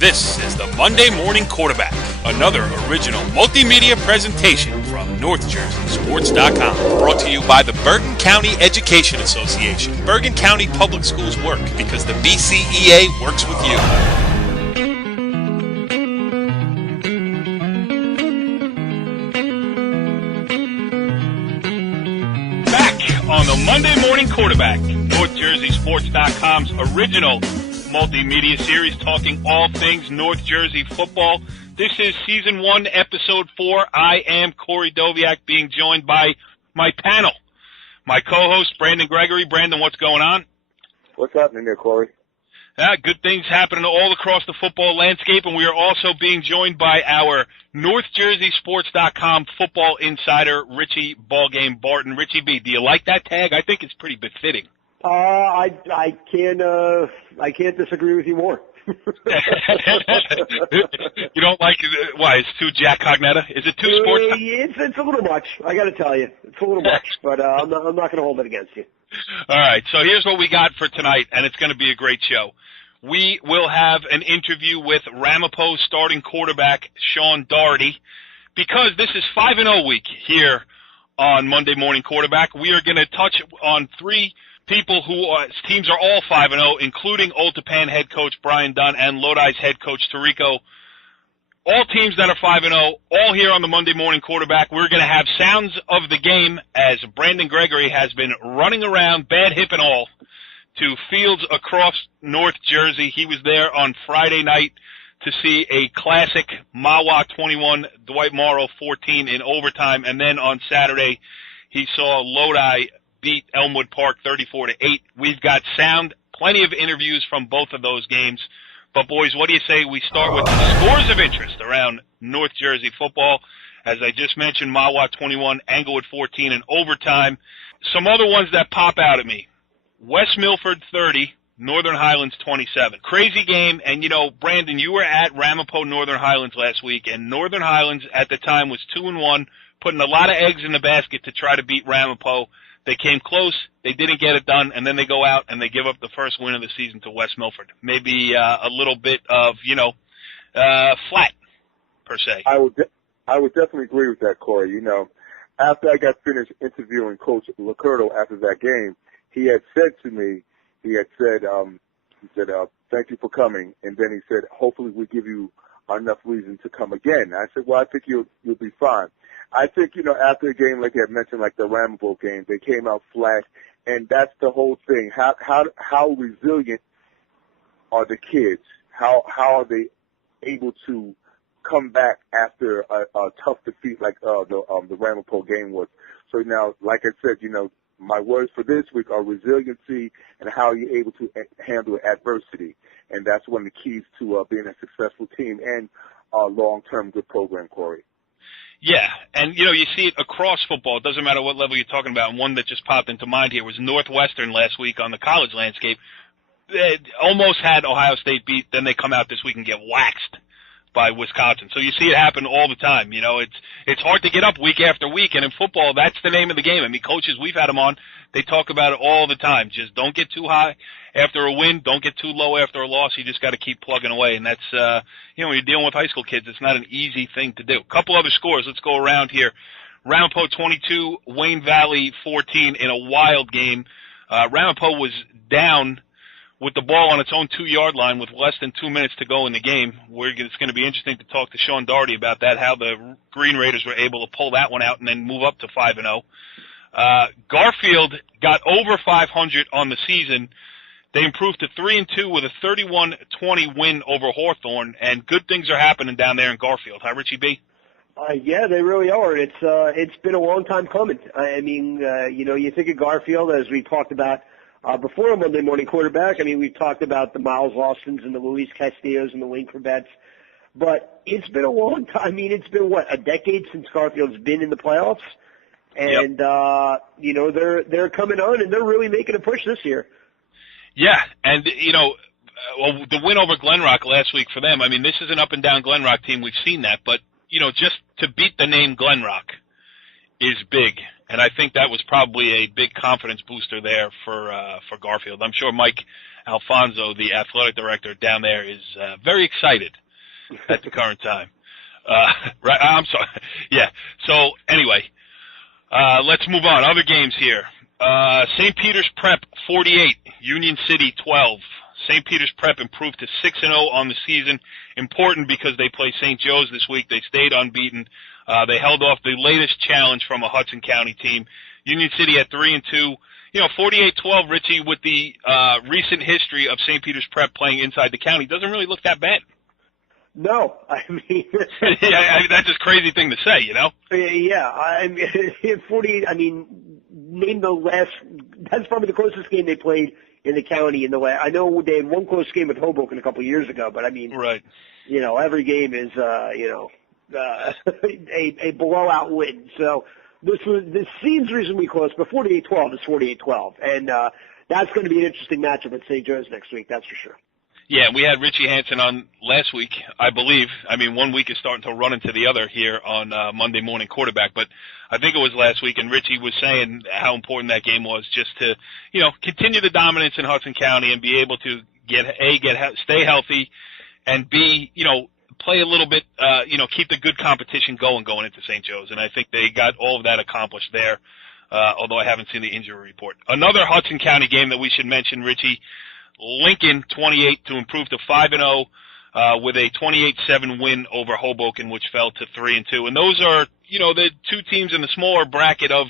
This is the Monday Morning Quarterback, another original multimedia presentation from NorthJerseySports.com. Brought to you by the Bergen County Education Association. Bergen County Public Schools work because the BCEA works with you. Back on the Monday Morning Quarterback, NorthJerseySports.com's original multimedia series talking all things North Jersey football. This is Season 1, Episode 4. I am Corey Doviak, being joined by my panel. My co-host, Brandon Gregory. Brandon, what's going on? What's happening there, Corey? Good things happening all across the football landscape, and we are also being joined by our NorthJerseySports.com football insider, Richie Ballgame Barton. Richie B, do you like that tag? I think it's pretty befitting. I can't disagree with you more. You don't like why? It's too Jack Cognetta? Is it too sports? It's a little much. I got to tell you, it's a little much. But I'm not going to hold it against you. All right. So here's what we got for tonight, and it's going to be a great show. We will have an interview with Ramapo starting quarterback Sean Daugherty, because this is 5-0 week here on Monday Morning Quarterback. We are going to touch on three people teams are all 5-0, including Old Tappan head coach Brian Dunn and Lodi's head coach Tirico. All teams that are 5-0, all here on the Monday Morning Quarterback. We're going to have sounds of the game as Brandon Gregory has been running around, bad hip and all, to fields across North Jersey. He was there on Friday night to see a classic Mahwah 21, Dwight Morrow 14 in overtime, and then on Saturday he saw Lodi beat Elmwood Park 34-8. We've got sound, plenty of interviews from both of those games. But boys, what do you say we start with the scores of interest around North Jersey football? As I just mentioned, Mahwah 21, Englewood 14 in overtime. Some other ones that pop out at me. West Milford 30, Northern Highlands 27. Crazy game, and you know, Brandon, you were at Ramapo Northern Highlands last week, and Northern Highlands at the time was 2-1, putting a lot of eggs in the basket to try to beat Ramapo. They came close, they didn't get it done, and then they go out and they give up the first win of the season to West Milford. Maybe a little bit of, flat, per se. I would definitely agree with that, Corey. You know, after I got finished interviewing Coach Locurdo after that game, he had said to me, thank you for coming, and then he said, hopefully we give you enough reason to come again. I said, well, I think you'll be fine. I think, after a game like I mentioned, like the Ramapo game, they came out flat, and that's the whole thing. How resilient are the kids? How are they able to come back after a tough defeat like the Ramapo game was? So now, like I said, my words for this week are resiliency and how you're able to handle adversity, and that's one of the keys to being a successful team and a long-term good program, Corey. Yeah, and you see it across football. It doesn't matter what level you're talking about. And one that just popped into mind here was Northwestern last week on the college landscape. They almost had Ohio State beat, then they come out this week and get waxed by Wisconsin. So you see it happen all the time. It's hard to get up week after week, and in football, that's the name of the game. I mean, coaches, we've had them on, they talk about it all the time. Just don't get too high after a win, don't get too low after a loss. You just got to keep plugging away, and that's, when you're dealing with high school kids, it's not an easy thing to do. A couple other scores. Let's go around here. Ramapo 22, Wayne Valley 14 in a wild game. Ramapo was down with the ball on its own 2-yard line with less than 2 minutes to go in the game. It's going to be interesting to talk to Sean Daugherty about that, how the Green Raiders were able to pull that one out and then move up to 5-0. Garfield got over 500 on the season. They improved to 3-2 with a 31-20 win over Hawthorne, and good things are happening down there in Garfield. Hi, Richie B? Yeah, they really are. It's been a long time coming. I mean, you think of Garfield, as we talked about before on Monday Morning Quarterback. I mean, we've talked about the Miles Austins and the Luis Castillos and the Wayne Corbettes, but it's been a long time. I mean, it's been, a decade since Garfield's been in the playoffs, and, yep. They're coming on, and they're really making a push this year. Yeah, and, the win over Glenrock last week for them, I mean, this is an up-and-down Glenrock team. We've seen that, but, just to beat the name Glenrock is big. And I think that was probably a big confidence booster there for Garfield. I'm sure Mike Alfonso, the athletic director down there, is very excited at the current time. Right, I'm sorry. Yeah. So anyway, let's move on. Other games here. St. Peter's Prep 48, Union City 12. St. Peter's Prep improved to 6-0 on the season. Important because they play St. Joe's this week. They stayed unbeaten. They held off the latest challenge from a Hudson County team. Union City at 3-2. 48-12, Richie, with the recent history of St. Peter's Prep playing inside the county, doesn't really look that bad. No, I mean, yeah, that's just a crazy thing to say, Yeah, I mean, 48. I mean, name the last. That's probably the closest game they played in the county in the way. I know they had one close game with Hoboken a couple of years ago, but I mean, right. Every game is a blowout win. So this seems reasonably close, but 48-12 is 48-12, and that's going to be an interesting matchup at St. Joe's next week. That's for sure. Yeah, we had Richie Hansen on last week, I believe. I mean, one week is starting to run into the other here on Monday Morning Quarterback, but I think it was last week, and Richie was saying how important that game was just to, continue the dominance in Hudson County and be able to stay healthy, and B, play a little bit, keep the good competition going into St. Joe's, and I think they got all of that accomplished there, although I haven't seen the injury report. Another Hudson County game that we should mention, Richie, Lincoln 28 to improve to 5-0 with a 28-7 win over Hoboken, which fell to 3-2. And those are, the two teams in the smaller bracket of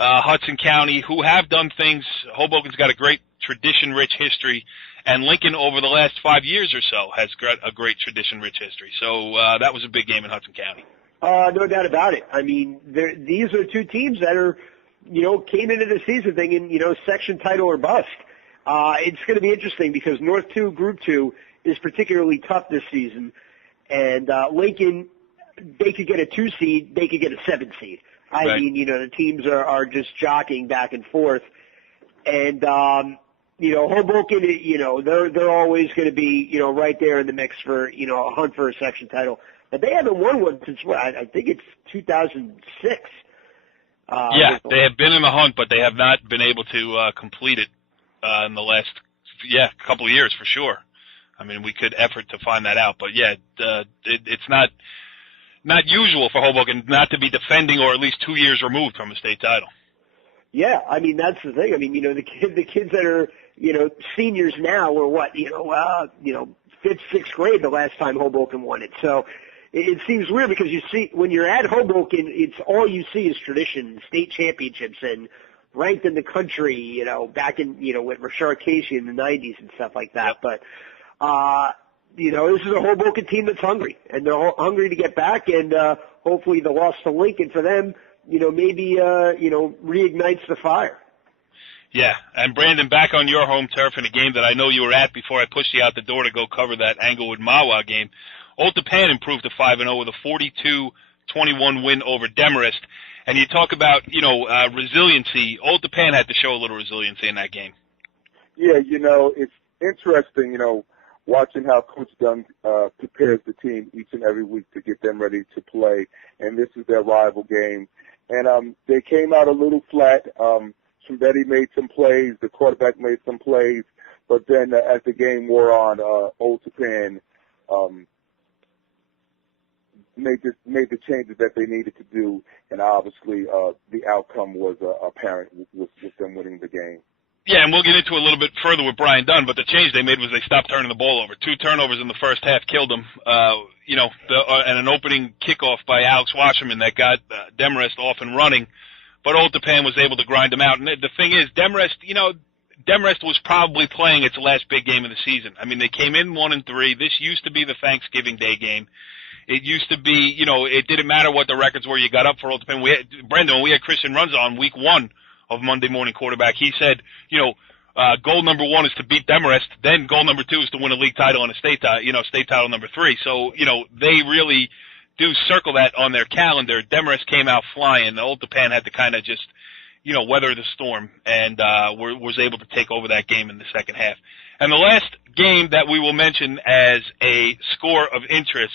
Hudson County who have done things. Hoboken's got a great tradition-rich history, and Lincoln over the last 5 years or so has got a great tradition-rich history. So that was a big game in Hudson County. No doubt about it. I mean, these are two teams that are, came into the season thinking, section title or bust. It's going to be interesting because North 2, Group 2 is particularly tough this season. And Lincoln, they could get a 2 seed, they could get a 7 seed. I mean, the teams are just jockeying back and forth. And, Hoboken, they're always going to be, right there in the mix for, a hunt for a section title. But they haven't won one since, I think it's 2006. Yeah, they have been in the hunt, but they have not been able to complete it. In the last, couple of years for sure. I mean, we could effort to find that out, but it's not usual for Hoboken not to be defending or at least 2 years removed from a state title. Yeah, I mean, that's the thing. I mean, the kids that are, seniors now were what, 5th, 6th grade the last time Hoboken won it. So it seems weird because you see, when you're at Hoboken, it's all you see is tradition, state championships, and ranked in the country, back in, with Rashard Casey in the 90s and stuff like that. But, this is a Hoboken team that's hungry, and they're hungry to get back, and hopefully the loss to Lincoln for them, maybe, reignites the fire. Yeah, and Brandon, back on your home turf in a game that I know you were at before I pushed you out the door to go cover that Englewood Mahwah game, Old Tappan improved to 5-0 with a 42-21 win over Demarest. And you talk about, resiliency. Old Tappan had to show a little resiliency in that game. Yeah, it's interesting, watching how Coach Dunn prepares the team each and every week to get them ready to play. And this is their rival game. And they came out a little flat. Trumbetti made some plays. The quarterback made some plays. But then as the game wore on, Old Tappan made the changes that they needed to do, and obviously the outcome was apparent with them winning the game. Yeah, and we'll get into it a little bit further with Brian Dunn, but the change they made was they stopped turning the ball over. 2 turnovers in the first half killed them, and an opening kickoff by Alex Wasserman that got Demarest off and running, but Old Tappan was able to grind them out. And the thing is, Demarest was probably playing its last big game of the season. I mean, they came in 1-3. This used to be the Thanksgiving Day game. It used to be, it didn't matter what the records were. You got up for Old Tappan. Brendan, when we had Christian Runs on week 1 of Monday Morning Quarterback, he said, goal number 1 is to beat Demarest. Then goal number 2 is to win a league title and a state title number 3. So, they really do circle that on their calendar. Demarest came out flying. The Old Tappan had to kind of just, weather the storm and was able to take over that game in the second half. And the last game that we will mention as a score of interest,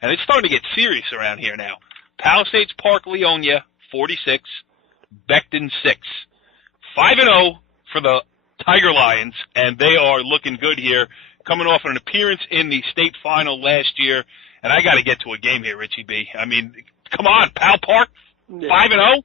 and it's starting to get serious around here now. Palisades Park, Leonia, 46. Beckton, 6. 5-0 for the Tiger Lions, and they are looking good here, coming off an appearance in the state final last year. And I got to get to a game here, Richie B. I mean, come on, Pal Park, 5-0.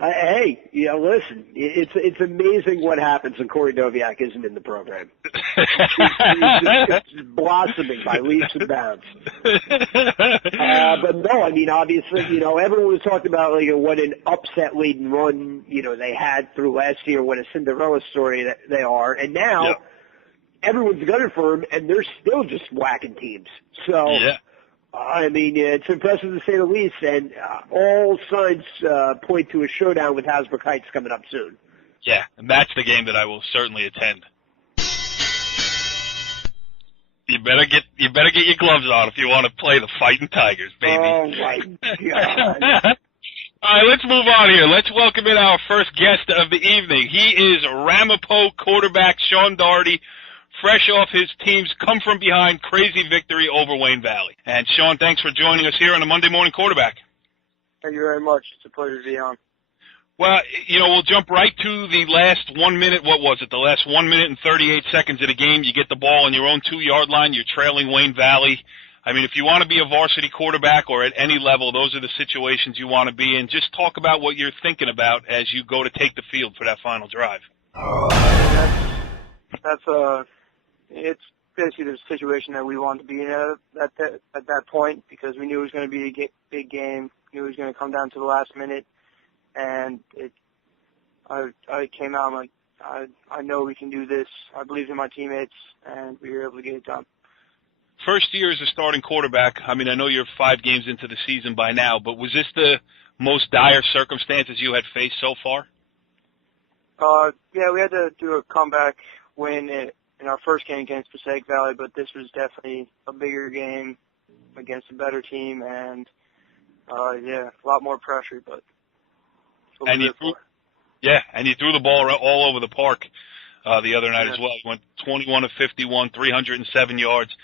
Hey, listen, it's amazing what happens when Corey Noviak isn't in the program. It's just blossoming by leaps and bounds. But no, I mean, obviously, everyone was talking about what an upset-laden run, they had through last year, what a Cinderella story that they are, and now everyone's gunning for them, and they're still just whacking teams. So. Yeah. I mean, it's impressive to say the least, and all signs point to a showdown with Hasbrook Heights coming up soon. Yeah, and that's the game that I will certainly attend. You better get your gloves on if you want to play the Fighting Tigers, baby. Oh my God! All right, let's move on here. Let's welcome in our first guest of the evening. He is Ramapo quarterback Sean Daugherty, fresh off his team's come-from-behind crazy victory over Wayne Valley. And, Sean, thanks for joining us here on the Monday Morning Quarterback. Thank you very much. It's a pleasure to be on. Well, we'll jump right to the last 1 minute. What was it? The last 1 minute and 38 seconds of the game. You get the ball on your own 2-yard line. You're trailing Wayne Valley. I mean, if you want to be a varsity quarterback or at any level, those are the situations you want to be in. Just talk about what you're thinking about as you go to take the field for that final drive. It's basically the situation that we wanted to be in at that point, because we knew it was going to be a big game. Knew it was going to come down to the last minute, and I came out. I'm like, I know we can do this. I believed in my teammates, and we were able to get it done. First year as a starting quarterback. I mean, I know you're 5 games into the season by now, but was this the most dire circumstances you had faced so far? Yeah, we had to do a comeback win in our first game against Passaic Valley, but this was definitely a bigger game against a better team, and a lot more pressure. But and you threw the ball all over the park the other night as well. You went 21 of 51, 307 yards.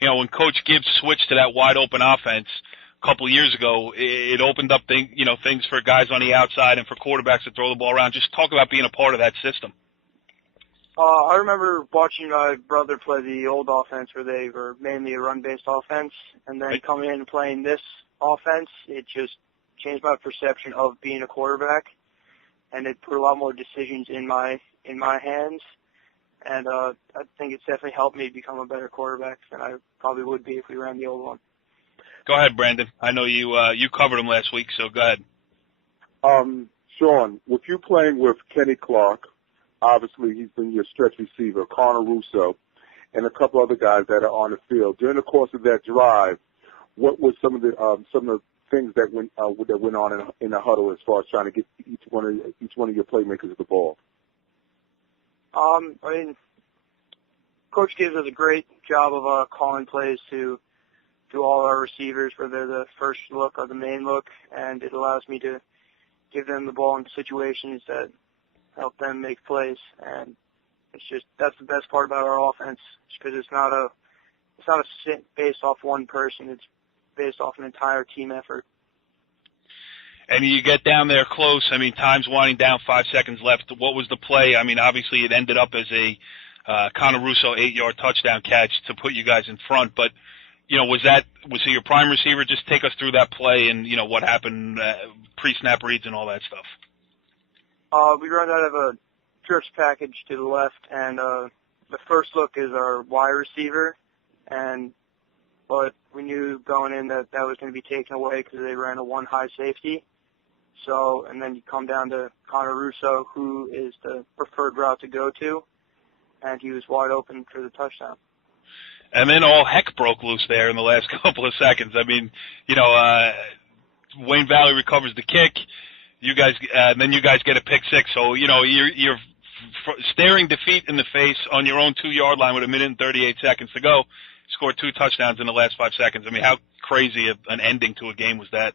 When Coach Gibbs switched to that wide open offense a couple of years ago, it opened up things for guys on the outside and for quarterbacks to throw the ball around. Just talk about being a part of that system. I remember watching my brother play the old offense where they were mainly a run-based offense, and then coming in and playing this offense, it just changed my perception of being a quarterback, and it put a lot more decisions in my hands, and I think it's definitely helped me become a better quarterback than I probably would be if we ran the old one. Go ahead, Brandon. I know you covered him last week, so go ahead. Sean, with you playing with Kenny Clark, obviously he's been your stretch receiver, Connor Russo, and a couple other guys that are on the field. During the course of that drive, what were some of the things that went on in the huddle as far as trying to get each one of your playmakers the ball? I mean, Coach Gibbs does a great job of calling plays to all our receivers, whether they're the first look or the main look, and it allows me to give them the ball in situations that help them make plays. And that's the best part about our offense, because it's not a sit based off one person. It's based off an entire team effort. And you get down there close. I mean, time's winding down, 5 seconds left. What was the play? I mean, obviously it ended up as a Connor Russo 8-yard touchdown catch to put you guys in front. But, was he your prime receiver? Just take us through that play and, what happened, pre-snap reads and all that stuff. We run out of a trips package to the left, and the first look is our wide receiver, but we knew going in that was going to be taken away because they ran a one high safety. So, and then you come down to Connor Russo, who is the preferred route to go to, and he was wide open for the touchdown. And then all heck broke loose there in the last couple of seconds. I mean, Wayne Valley recovers the kick. Then you guys get a pick six. So, you're staring defeat in the face on your own 2-yard line with 1 minute and 38 seconds to go. Scored 2 touchdowns in the last 5 seconds. I mean, how crazy an ending to a game was that?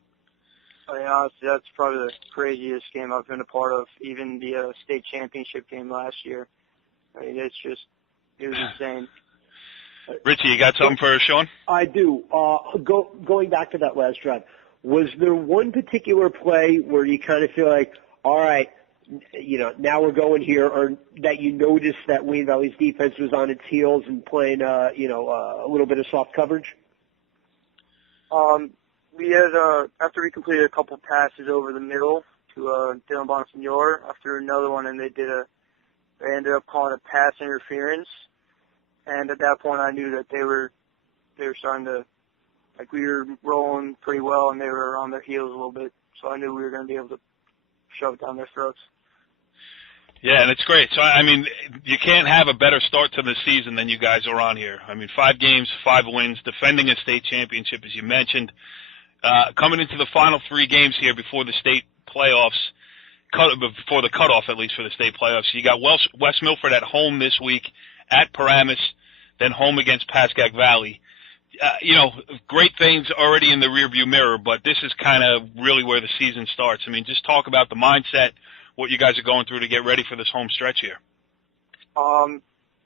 I mean, honestly, that's probably the craziest game I've been a part of, even the state championship game last year. I mean, it was insane. Richie, you got something for Sean? I do. Going back to that last drive, was there one particular play where you kind of feel like, all right, now we're going here, or that you noticed that Wayne Valley's defense was on its heels and playing, a little bit of soft coverage? We had, after we completed a couple passes over the middle to Dylan Bonsignor, after another one, and they ended up calling it pass interference. And at that point, I knew that they were starting to, we were rolling pretty well, and they were on their heels a little bit. So I knew we were going to be able to shove it down their throats. Yeah, and it's great. So, you can't have a better start to the season than you guys are on here. 5 games, 5 wins, defending a state championship, as you mentioned. Coming into the final 3 games here before the state playoffs, before the cutoff at least for the state playoffs. You got West Milford at home this week, at Paramus, then home against Pascack Valley. Great things already in the rearview mirror, but this is kind of really where the season starts. Just talk about the mindset, what you guys are going through to get ready for this home stretch here.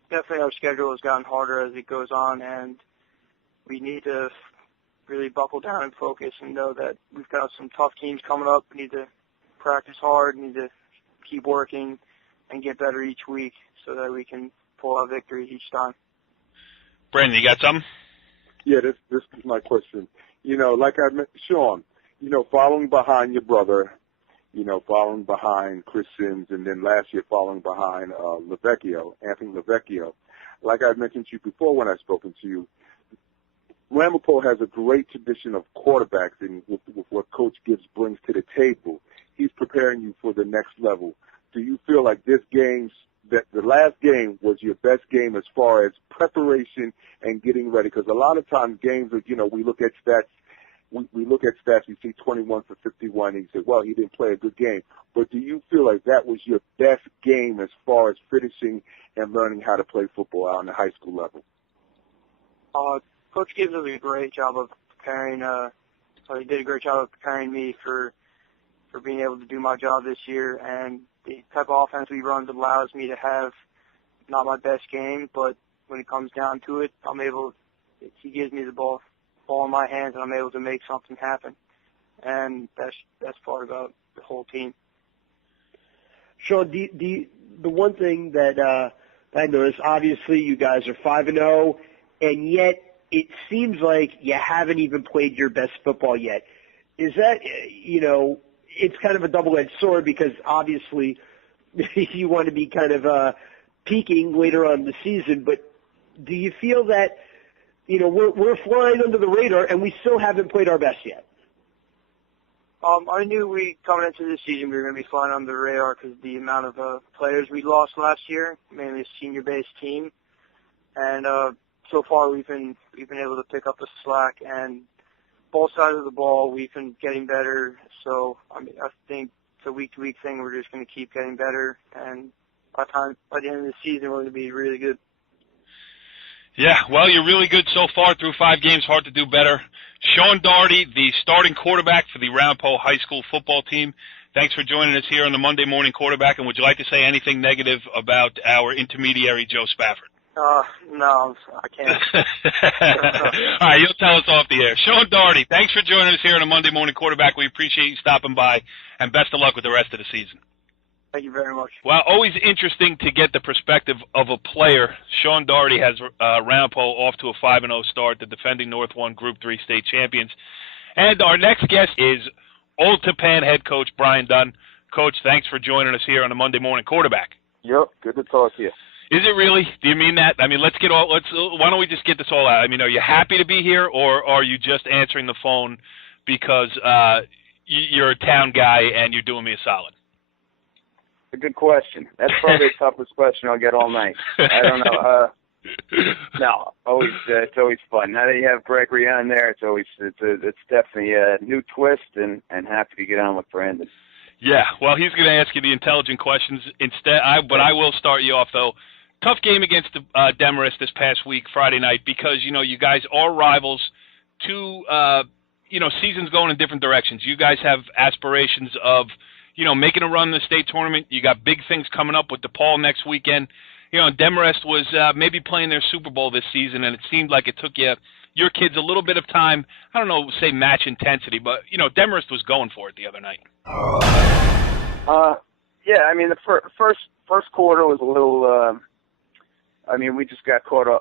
Definitely our schedule has gotten harder as it goes on, and we need to really buckle down and focus and know that we've got some tough teams coming up. We need to practice hard, need to keep working and get better each week so that we can pull out victories each time. Brandon, you got something? Yeah, this is my question. Like I mentioned, Sean, following behind your brother, following behind Chris Sims, and then last year following behind Anthony Lavecchio. Like I mentioned to you before when I've spoken to you, Ramapo has a great tradition of quarterbacks, and with what Coach Gibbs brings to the table, he's preparing you for the next level. Do you feel like this game, that the last game was your best game as far as preparation and getting ready? Because a lot of times games are, we look at stats. We look at stats, we see 21 for 51, and you say, well, he didn't play a good game. But do you feel like that was your best game as far as finishing and learning how to play football on the high school level? Coach Gibbs does a great job of preparing. He did a great job of preparing me for being able to do my job this year. And the type of offense we run allows me to have not my best game, but when it comes down to it, he gives me the ball in my hands, and I'm able to make something happen. And that's part about the whole team. Sean, the one thing that I noticed, obviously you guys are 5-0, and yet it seems like you haven't even played your best football yet. Is that, it's kind of a double-edged sword, because obviously you want to be kind of peaking later on in the season, but do you feel that, we're flying under the radar and we still haven't played our best yet? I knew coming into this season we were going to be flying under the radar because of the amount of players we lost last year, mainly a senior-based team, and so far we've been able to pick up the slack, and both sides of the ball we've been getting better. So I think it's a week-to-week thing. We're just going to keep getting better, and by the end of the season we're going to be really good. Yeah, well, you're really good so far through 5 games. Hard to do better. Sean Daugherty, the starting quarterback for the Ramapo High School football team. Thanks for joining us here on the Monday Morning Quarterback. And would you like to say anything negative about our intermediary, Joe Spafford? No, I can't. All right, you'll tell us off the air. Sean Daugherty, thanks for joining us here on the Monday Morning Quarterback. We appreciate you stopping by, and best of luck with the rest of the season. Thank you very much. Well, always interesting to get the perspective of a player. Sean Daugherty has Ramapo off to a 5-0 start, the defending North 1 Group 3 state champions. And our next guest is Old Tappan head coach Brian Dunn. Coach, thanks for joining us here on the Monday Morning Quarterback. Yep, good to talk to you. Is it really? Do you mean that? Why don't we just get this all out? Are you happy to be here, or are you just answering the phone because you're a town guy and you're doing me a solid? A good question. That's probably the toughest question I'll get all night. I don't know. No, it's always fun. Now that you have Gregory on there, it's definitely a new twist, and happy to get on with Brandon. Yeah, well, he's going to ask you the intelligent questions instead. But I will start you off though. Tough game against Demarest this past week, Friday night, because you guys are rivals. Two seasons going in different directions. You guys have aspirations of making a run in the state tournament. You got big things coming up with DePaul next weekend. Demarest was maybe playing their Super Bowl this season, and it seemed like it took your kids a little bit of time. I don't know, say match intensity, but Demarest was going for it the other night. Yeah, I mean, the first quarter was a little. We just got caught a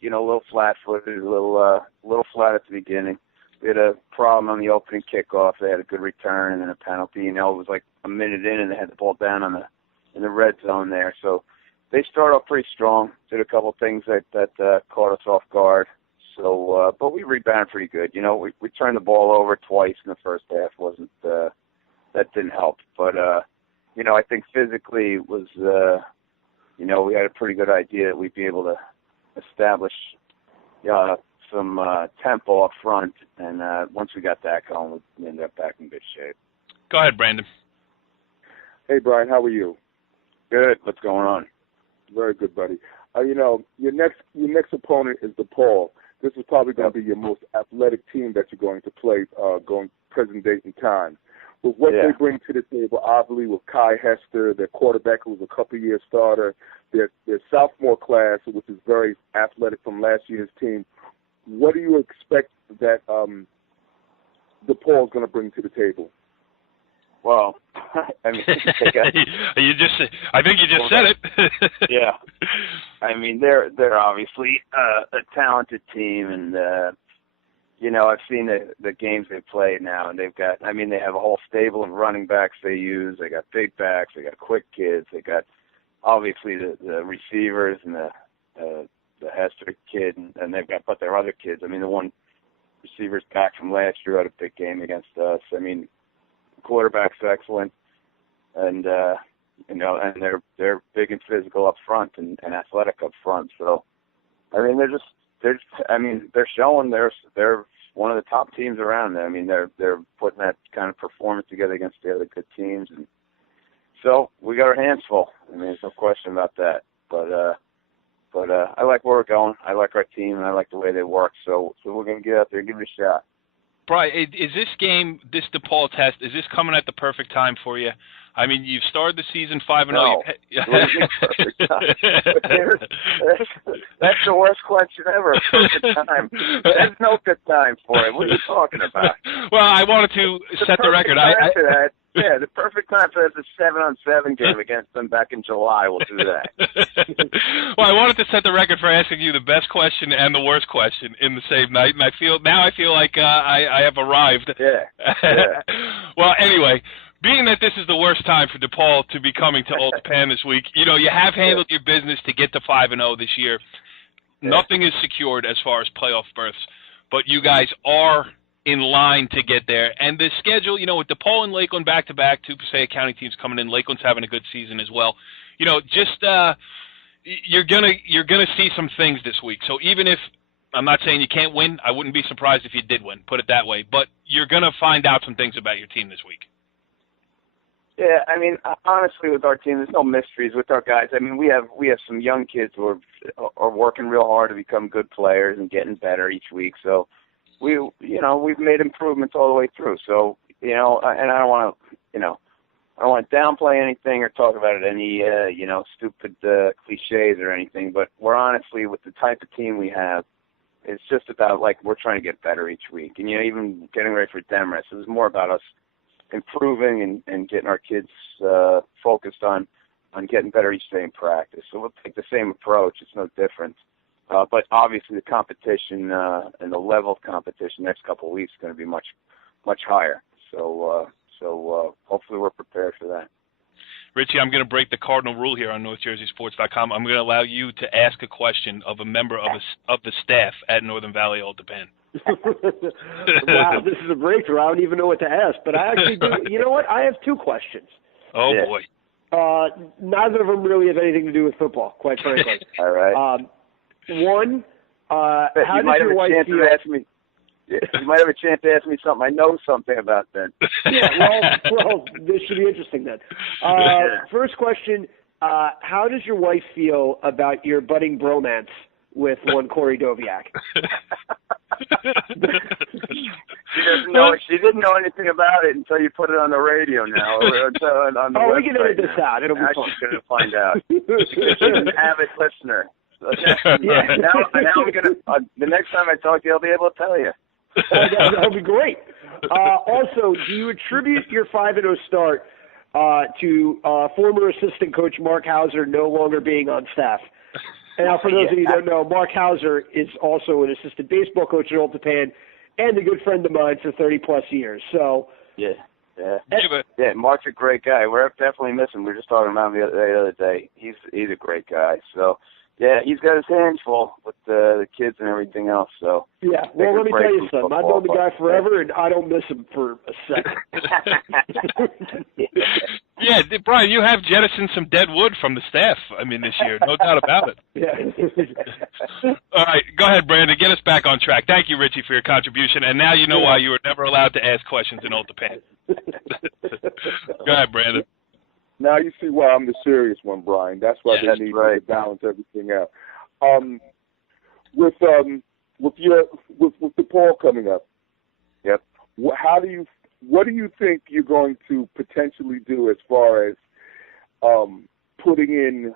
little flat-footed, a little flat at the beginning. We had a problem on the opening kickoff. They had a good return and then a penalty. It was like a minute in, and they had the ball down in the red zone there. So they started off pretty strong. Did a couple things that caught us off guard. So, but we rebounded pretty good. We turned the ball over twice in the first half. That didn't help. But I think physically it was. We had a pretty good idea that we'd be able to establish some tempo up front, and once we got that going, we ended up back in good shape. Go ahead, Brandon. Hey, Brian, how are you? Good. What's going on? Very good, buddy. Your next opponent is DePaul. This is probably going to be your most athletic team that you're going to play going present date and time. With what they bring to the table, obviously with Kai Hester, their quarterback who was a couple-year starter, their sophomore class, which is very athletic from last year's team, what do you expect that DePaul is going to bring to the table? Well, I think you just said it. Yeah. They're obviously a talented team, and I've seen the games they've played now, and they've got, they have a whole stable of running backs they use. They got big backs. They got quick kids. They got, obviously, the receivers and the Hester kid, and they've got, but their other kids. The one receiver's back from last year had a big game against us. The quarterback's excellent, and, and they're big and physical up front and athletic up front. So, they're showing they're one of the top teams around there. They're putting that kind of performance together against the other good teams, and so we got our hands full. There's no question about that. But I like where we're going. I like our team, and I like the way they work. So we're gonna get out there and give it a shot. Brian, is this game, this DePaul test, is this coming at the perfect time for you? You've started the season 5-0. No, perfect time. That's the worst question ever. Perfect time. There's no good time for it. What are you talking about? Well, I wanted to set the record. The perfect time for that is a 7-on-7 game against them back in July. We'll do that. Well, I wanted to set the record for asking you the best question and the worst question in the same night, and I feel like I have arrived. Yeah. Well, anyway, being that this is the worst time for DePaul to be coming to Old Tappan this week, you have handled your business to get to 5-0 this year. Yeah. Nothing is secured as far as playoff berths, but you guys are in line to get there. And the schedule, with DePaul and Lakeland back-to-back, two Passaic County teams coming in, Lakeland's having a good season as well. You're gonna see some things this week. So even if I'm not saying you can't win, I wouldn't be surprised if you did win, put it that way. But you're gonna find out some things about your team this week. Yeah, honestly, with our team, there's no mysteries with our guys. We have some young kids who are working real hard to become good players and getting better each week. So we've made improvements all the way through. So and I don't want to downplay anything or talk about it any stupid cliches or anything. But we're honestly, with the type of team we have, it's just about we're trying to get better each week. And even getting ready for Demorest, it's more about us improving and getting our kids focused on getting better each day in practice. So we'll take the same approach. It's no different. But obviously the competition and the level of competition next couple of weeks is going to be much, much higher. So hopefully we're prepared for that. Richie, I'm going to break the cardinal rule here on NorthJerseySports.com. I'm going to allow you to ask a question of a member of the staff at Northern Valley Old Tappan. Wow, this is a breakthrough. I don't even know what to ask, but I actually do. You know what? I have two questions. Oh, yeah. Boy. Neither of them really have anything to do with football, quite frankly. All right. One, how does your wife feel? You might have a chance to ask me something I know something about then. Yeah, well, this should be interesting then. First question, how does your wife feel about your budding bromance with one Corey Doviak? She didn't know anything about it until you put it on the radio now. On the we can edit this out. It'll be fun. She's going to find out. She's an avid listener. Now I'm going to, the next time I talk to you, I'll be able to tell you. That'll be great. Also, do you attribute your 5-0 start to former assistant coach Mark Hauser no longer being on staff. And now, for those of you who don't know, Mark Hauser is also an assistant baseball coach at Old Tappan and a good friend of mine for 30-plus years. So yeah, Mark's a great guy. We're definitely missing. We were just talking about him the other day. He's a great guy. So, yeah, he's got his hands full with the kids and everything else. So yeah, well, let me tell you something. I've known the guy forever, and I don't miss him for a second. Yeah, Brian, you have jettisoned some dead wood from the staff, this year. No doubt about it. Yeah. All right, go ahead, Brandon. Get us back on track. Thank you, Richie, for your contribution. And now you know why you were never allowed to ask questions in Old Tappan. Go ahead, Brandon. Now you see why I'm the serious one, Brian. That's why they need to balance everything out. With the poll coming up, yep. What do you think you're going to potentially do as far as putting in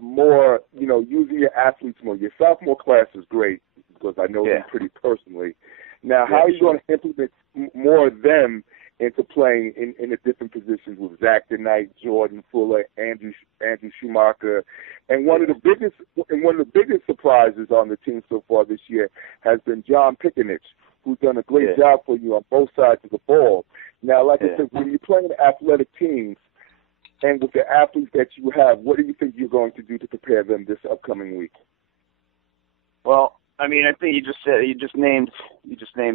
more, using your athletes more? Your sophomore class is great because I know them pretty personally. Now, how are you going to implement more of them into playing in the different positions with Zach DeKnight, Jordan Fuller, Andrew Schumacher, and one of the biggest surprises on the team so far this year has been John Pickenich, who's done a great job for you on both sides of the ball. Now, like I said, when you're playing athletic teams and with the athletes that you have, what do you think you're going to do to prepare them this upcoming week? Well, I think you just named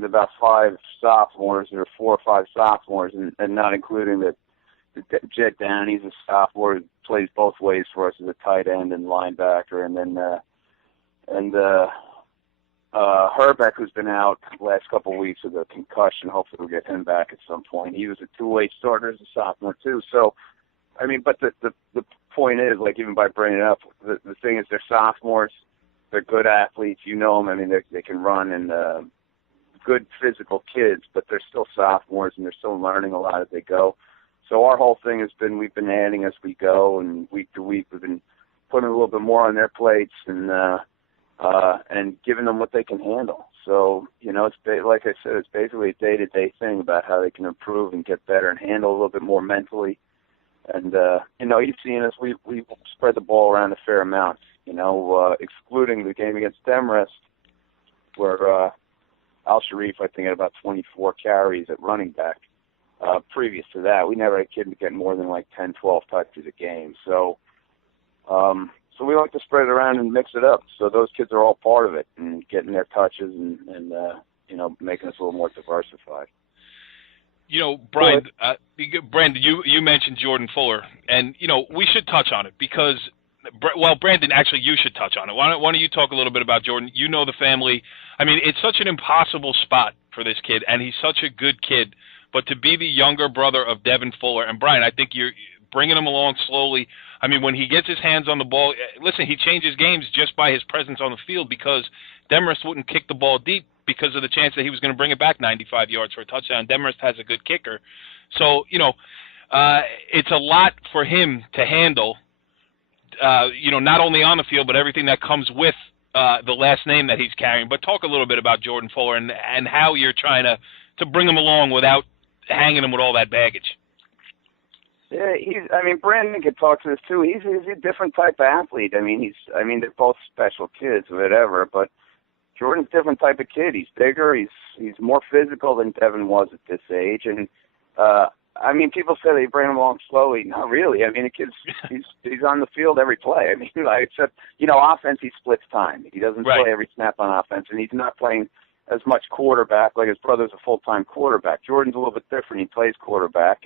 about 5 sophomores or 4 or 5 sophomores, and not including the Jet Downey's a sophomore who plays both ways for us as a tight end and linebacker, and then Herbeck, who's been out the last couple of weeks with a concussion. Hopefully we'll get him back at some point. He was a two-way starter as a sophomore too. So, but the point is, like, even by bringing it up, the thing is they're sophomores. They're good athletes, them. They can run and good physical kids, but they're still sophomores and they're still learning a lot as they go. So our whole thing has been we've been adding as we go, and week to week we've been putting a little bit more on their plates and giving them what they can handle. So it's like I said, it's basically a day-to-day thing about how they can improve and get better and handle a little bit more mentally. And you've seen us. We spread the ball around a fair amount. Excluding the game against Demorest, where Al Sharif, I think, had about 24 carries at running back. Previous to that, we never had a kid get more than like 10, 12 touches a game. So we like to spread it around and mix it up. So those kids are all part of it and getting their touches and making us a little more diversified. Brian, Brandon, you mentioned Jordan Fuller, and, we should touch on it because, Brandon, actually, you should touch on it. Why don't you talk a little bit about Jordan? You know the family. It's such an impossible spot for this kid, and he's such a good kid. But to be the younger brother of Devin Fuller, and Brian, I think you're bringing him along slowly. When he gets his hands on the ball, listen, he changes games just by his presence on the field because Demorest wouldn't kick the ball deep because of the chance that he was going to bring it back 95 yards for a touchdown. Demorest has a good kicker. So, it's a lot for him to handle, not only on the field, but everything that comes with the last name that he's carrying. But talk a little bit about Jordan Fuller and how you're trying to bring him along without hanging him with all that baggage. Yeah, Brandon could talk to this too. He's a different type of athlete. They're both special kids, whatever, but Jordan's a different type of kid. He's bigger, he's more physical than Devin was at this age, and people say they bring him along slowly. Not really. The kid's he's on the field every play. Except offense, he splits time. He doesn't play every snap on offense, and he's not playing as much quarterback. Like his brother's a full-time quarterback. Jordan's a little bit different. He plays quarterback,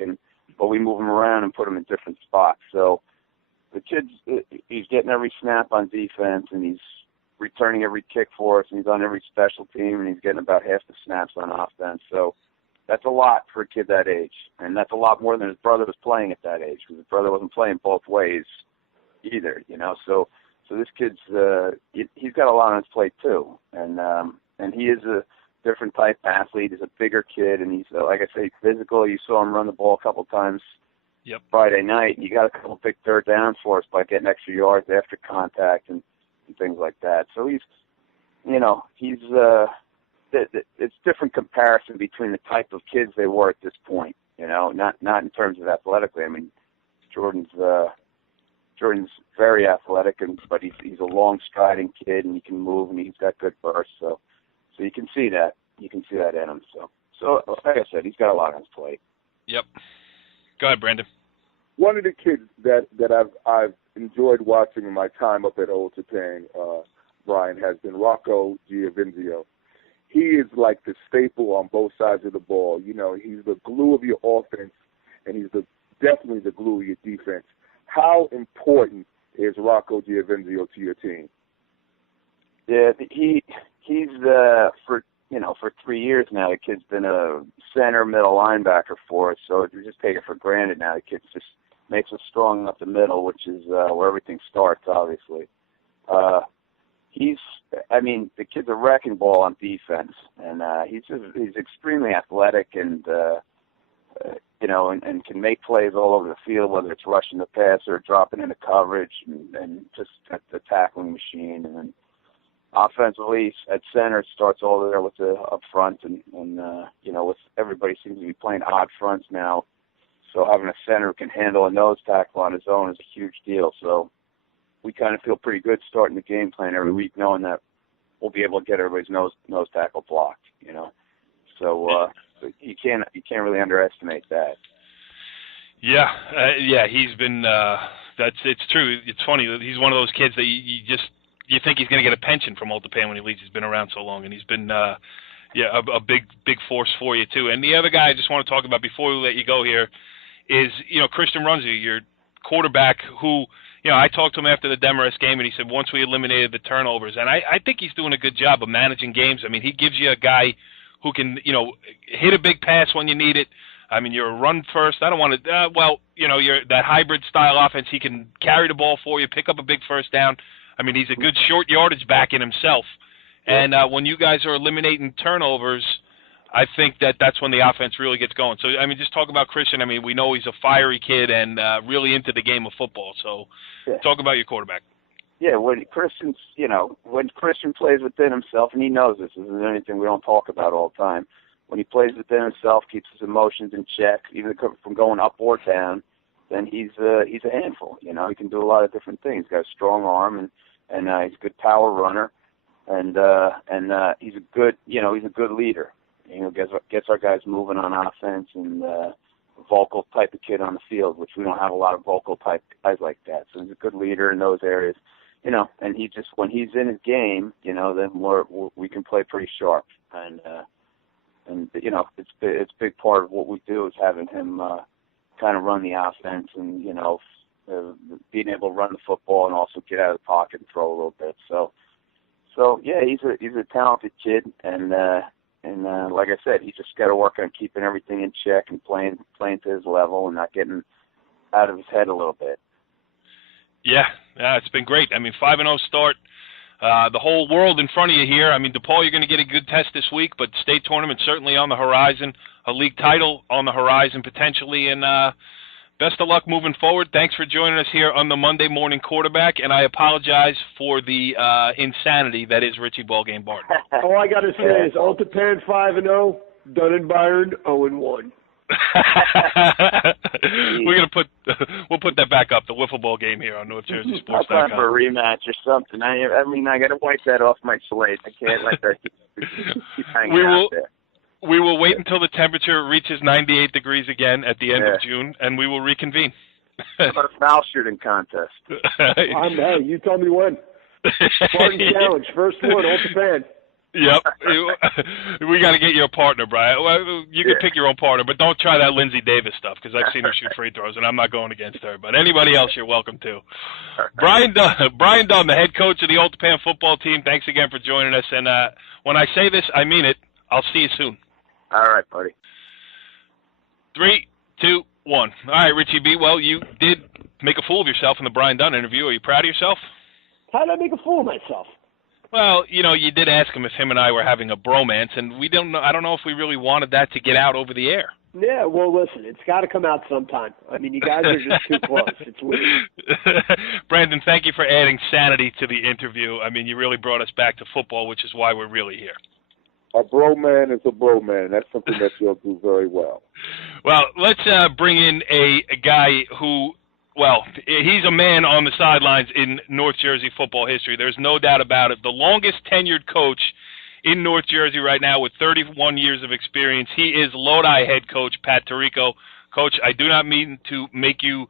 but we move him around and put him in different spots. So the kid's he's getting every snap on defense, and he's returning every kick for us, and he's on every special team, and he's getting about half the snaps on offense. So that's a lot for a kid that age, and that's a lot more than his brother was playing at that age because his brother wasn't playing both ways either, So this kid's he's got a lot on his plate too, and he is a different type of athlete. He's a bigger kid, and he's like I say, physical. You saw him run the ball a couple times Friday night, and you got a couple big third downs for us by getting extra yards after contact and things like that. So he's it's different comparison between the type of kids they were at this point. You know, not in terms of athletically. I mean, Jordan's very athletic, but he's a long striding kid, and he can move, and he's got good burst. So you can see that. You can see that in him. So like I said, he's got a lot on his plate. Yep. Go ahead, Brandon. One of the kids that I've enjoyed watching in my time up at Old Tappan, Brian, has been Rocco Giovenzio. He is like the staple on both sides of the ball. You know, he's the glue of your offense, and he's definitely the glue of your defense. How important is Rocco Giovenzio to your team? Yeah, he's for 3 years now, the kid's been a center middle linebacker for us, so we just take it for granted now. The kid just makes us strong up the middle, which is where everything starts, obviously. The kid's a wrecking ball on defense, and he's extremely athletic and and can make plays all over the field, whether it's rushing the passer or dropping into coverage, and just at the tackling machine. And then offensively at center, it starts all there with the up front, and with everybody seems to be playing odd fronts now. So having a center who can handle a nose tackle on his own is a huge deal. So we kind of feel pretty good starting the game plan every week, knowing that we'll be able to get everybody's nose tackle blocked. So you can't really underestimate that. Yeah, he's been. It's true. It's funny. He's one of those kids that you think he's going to get a pension from Old Tappan when he leaves. He's been around so long, and he's been a big force for you too. And the other guy I just want to talk about before we let you go here is Christian Runzi, your quarterback, who I talked to him after the Demarest game, and he said once we eliminated the turnovers, and I think he's doing a good job of managing games. I mean, he gives you a guy who can hit a big pass when you need it. I mean, you're a run first. I don't want to. You're that hybrid style offense. He can carry the ball for you, pick up a big first down. I mean, he's a good short yardage back in himself. And when you guys are eliminating turnovers, I think that's when the offense really gets going. So, I mean, just talk about Christian. I mean, we know he's a fiery kid and really into the game of football. So talk about your quarterback. Yeah, when Christian plays within himself, and he knows this isn't anything we don't talk about all the time, when he plays within himself, keeps his emotions in check, even from going up or down, then he's a handful. He can do a lot of different things. He's got a strong arm, and he's a good power runner, and he's a good leader. Gets our guys moving on offense, and a vocal type of kid on the field, which we don't have a lot of vocal type guys like that. So he's a good leader in those areas, and he just, when he's in his game, then we can play pretty sharp, and it's a big part of what we do is having him kind of run the offense, and being able to run the football and also get out of the pocket and throw a little bit. So yeah, he's a talented kid, and like I said, he just got to work on keeping everything in check and playing to his level and not getting out of his head a little bit. Yeah, it's been great. I mean, 5-0 start. The whole world in front of you here. I mean, DePaul, you're going to get a good test this week, but state tournament certainly on the horizon, a league title on the horizon potentially, and best of luck moving forward. Thanks for joining us here on the Monday Morning Quarterback, and I apologize for the insanity that is Richie Ballgame Barton. All I got to say is Old Tappan 5-0, Dunn and Byron 0-1. We'll put that back up, the wiffle ball game here on NorthJerseySports.com. I'll plan for a rematch or something. I got to wipe that off my slate. I can't let that keep hanging out there. We will wait until the temperature reaches 98 degrees again at the end of June, and we will reconvene. How about a foul shooting contest? Hey, you tell me when. Spartan Challenge, first one, Old Tappan. Yep. We got to get you a partner, Brian. Well, you can pick your own partner, but don't try that Lindsay Davis stuff, because I've seen her shoot free throws, and I'm not going against her. But anybody else, you're welcome to. Brian Dunn, the head coach of the Old Tappan football team, thanks again for joining us. And when I say this, I mean it. I'll see you soon. All right, buddy. 3, 2, 1. All right, Richie B. Well, you did make a fool of yourself in the Brian Dunn interview. Are you proud of yourself? How did I make a fool of myself? Well, you did ask him if him and I were having a bromance, and we don't know. I don't know if we really wanted that to get out over the air. Yeah, well, listen, it's got to come out sometime. I mean, you guys are just too close. It's weird. Brandon, thank you for adding sanity to the interview. I mean, you really brought us back to football, which is why we're really here. A bro man is a bro man. That's something that you'll do very well. Well, let's bring in a guy who, well, he's a man on the sidelines in North Jersey football history. There's no doubt about it. The longest tenured coach in North Jersey right now with 31 years of experience. He is Lodi head coach Pat Tirico. Coach, I do not mean to make you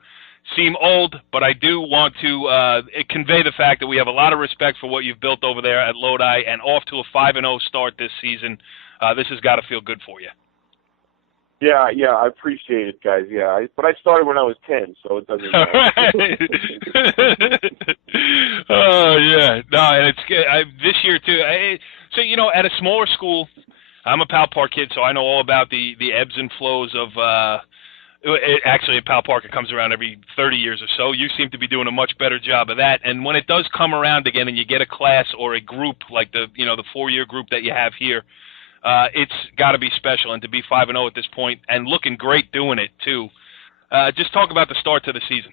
seem old, but I do want to convey the fact that we have a lot of respect for what you've built over there at Lodi, and off to a 5-0 start this season. This has got to feel good for you. Yeah, I appreciate it, guys. Yeah, but I started when I was 10, so it doesn't matter. Oh yeah, no, and it's good. This year too. So at a smaller school, I'm a Pal Park kid, so I know all about the ebbs and flows of. Actually, at Pal Park, it comes around every 30 years or so. You seem to be doing a much better job of that. And when it does come around again, and you get a class or a group like the 4-year group that you have here. It's got to be special, and to be 5-0 at this point and looking great doing it too. Just talk about the start to the season.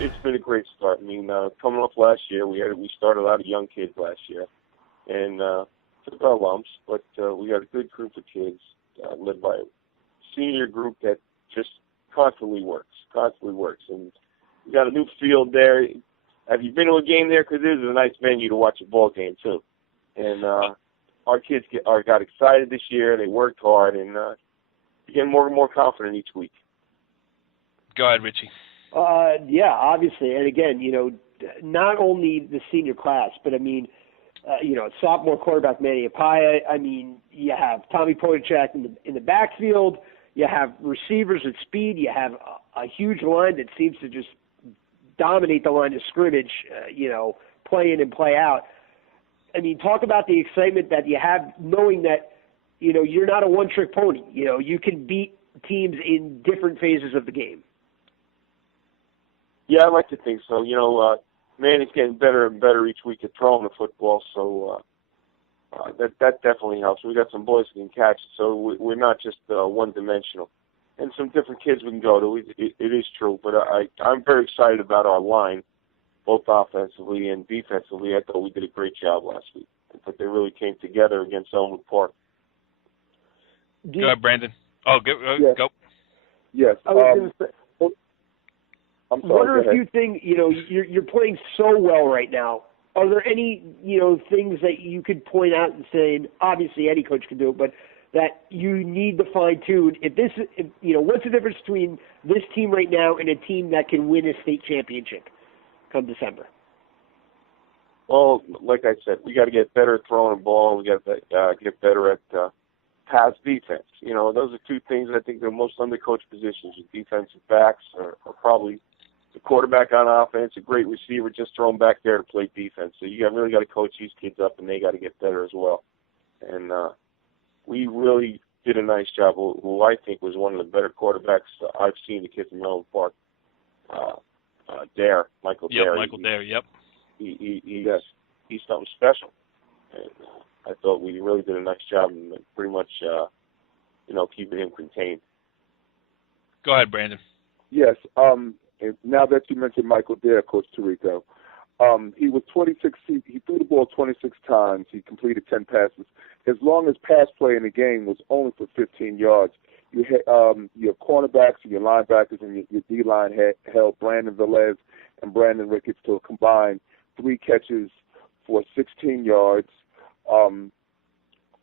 It's been a great start. I mean, coming off last year, we started a lot of young kids last year, and took our lumps, but we got a good group of kids led by a senior group that just constantly works, and we got a new field there. Have you been to a game there? Because it is a nice venue to watch a ball game too, and. Our kids got excited this year. They worked hard, and getting more and more confident each week. Go ahead, Richie. Yeah, obviously. And again, not only the senior class, but I mean, sophomore quarterback Manny Apaya. I mean, you have Tommy Potichak in the backfield. You have receivers at speed. You have a huge line that seems to just dominate the line of scrimmage, play in and play out. I mean, talk about the excitement that you have knowing that, you're not a one-trick pony. You can beat teams in different phases of the game. Yeah, I like to think so. Manny's getting better and better each week at throwing the football, so that definitely helps. We got some boys who can catch, so we're not just one-dimensional. And some different kids we can go to. It is true, but I'm very excited about our line. Both offensively and defensively. I thought we did a great job last week. I thought they really came together against Elmwood Park. Go ahead, Brandon. Oh, go. Yes. Go. Yes. I was going to say, I'm sorry. what are a few things, you're playing so well right now. Are there any, things that you could point out and say, and obviously any coach can do it, but that you need to fine-tune? What's the difference between this team right now and a team that can win a state championship come December? Well, like I said, we got to get better at throwing the ball. We got to get better at pass defense. Those are two things I think are most undercoached positions. Your defensive backs are probably the quarterback on offense, a great receiver, just throw them back there to play defense. So you really got to coach these kids up, and they got to get better as well. And we really did a nice job. Who I think was one of the better quarterbacks I've seen the kids in Elmwood Park. Michael Dare. Michael Dare, yep. He's something special. And I thought we really did a nice job in pretty much, keeping him contained. Go ahead, Brandon. Yes. Now that you mentioned Michael Dare, Coach Tirico, he was 26. He threw the ball 26 times. He completed 10 passes. His longest pass play in the game was only for 15 yards. Your cornerbacks, your linebackers, and your D-line held Brandon Velez and Brandon Ricketts to a combined 3 catches for 16 yards.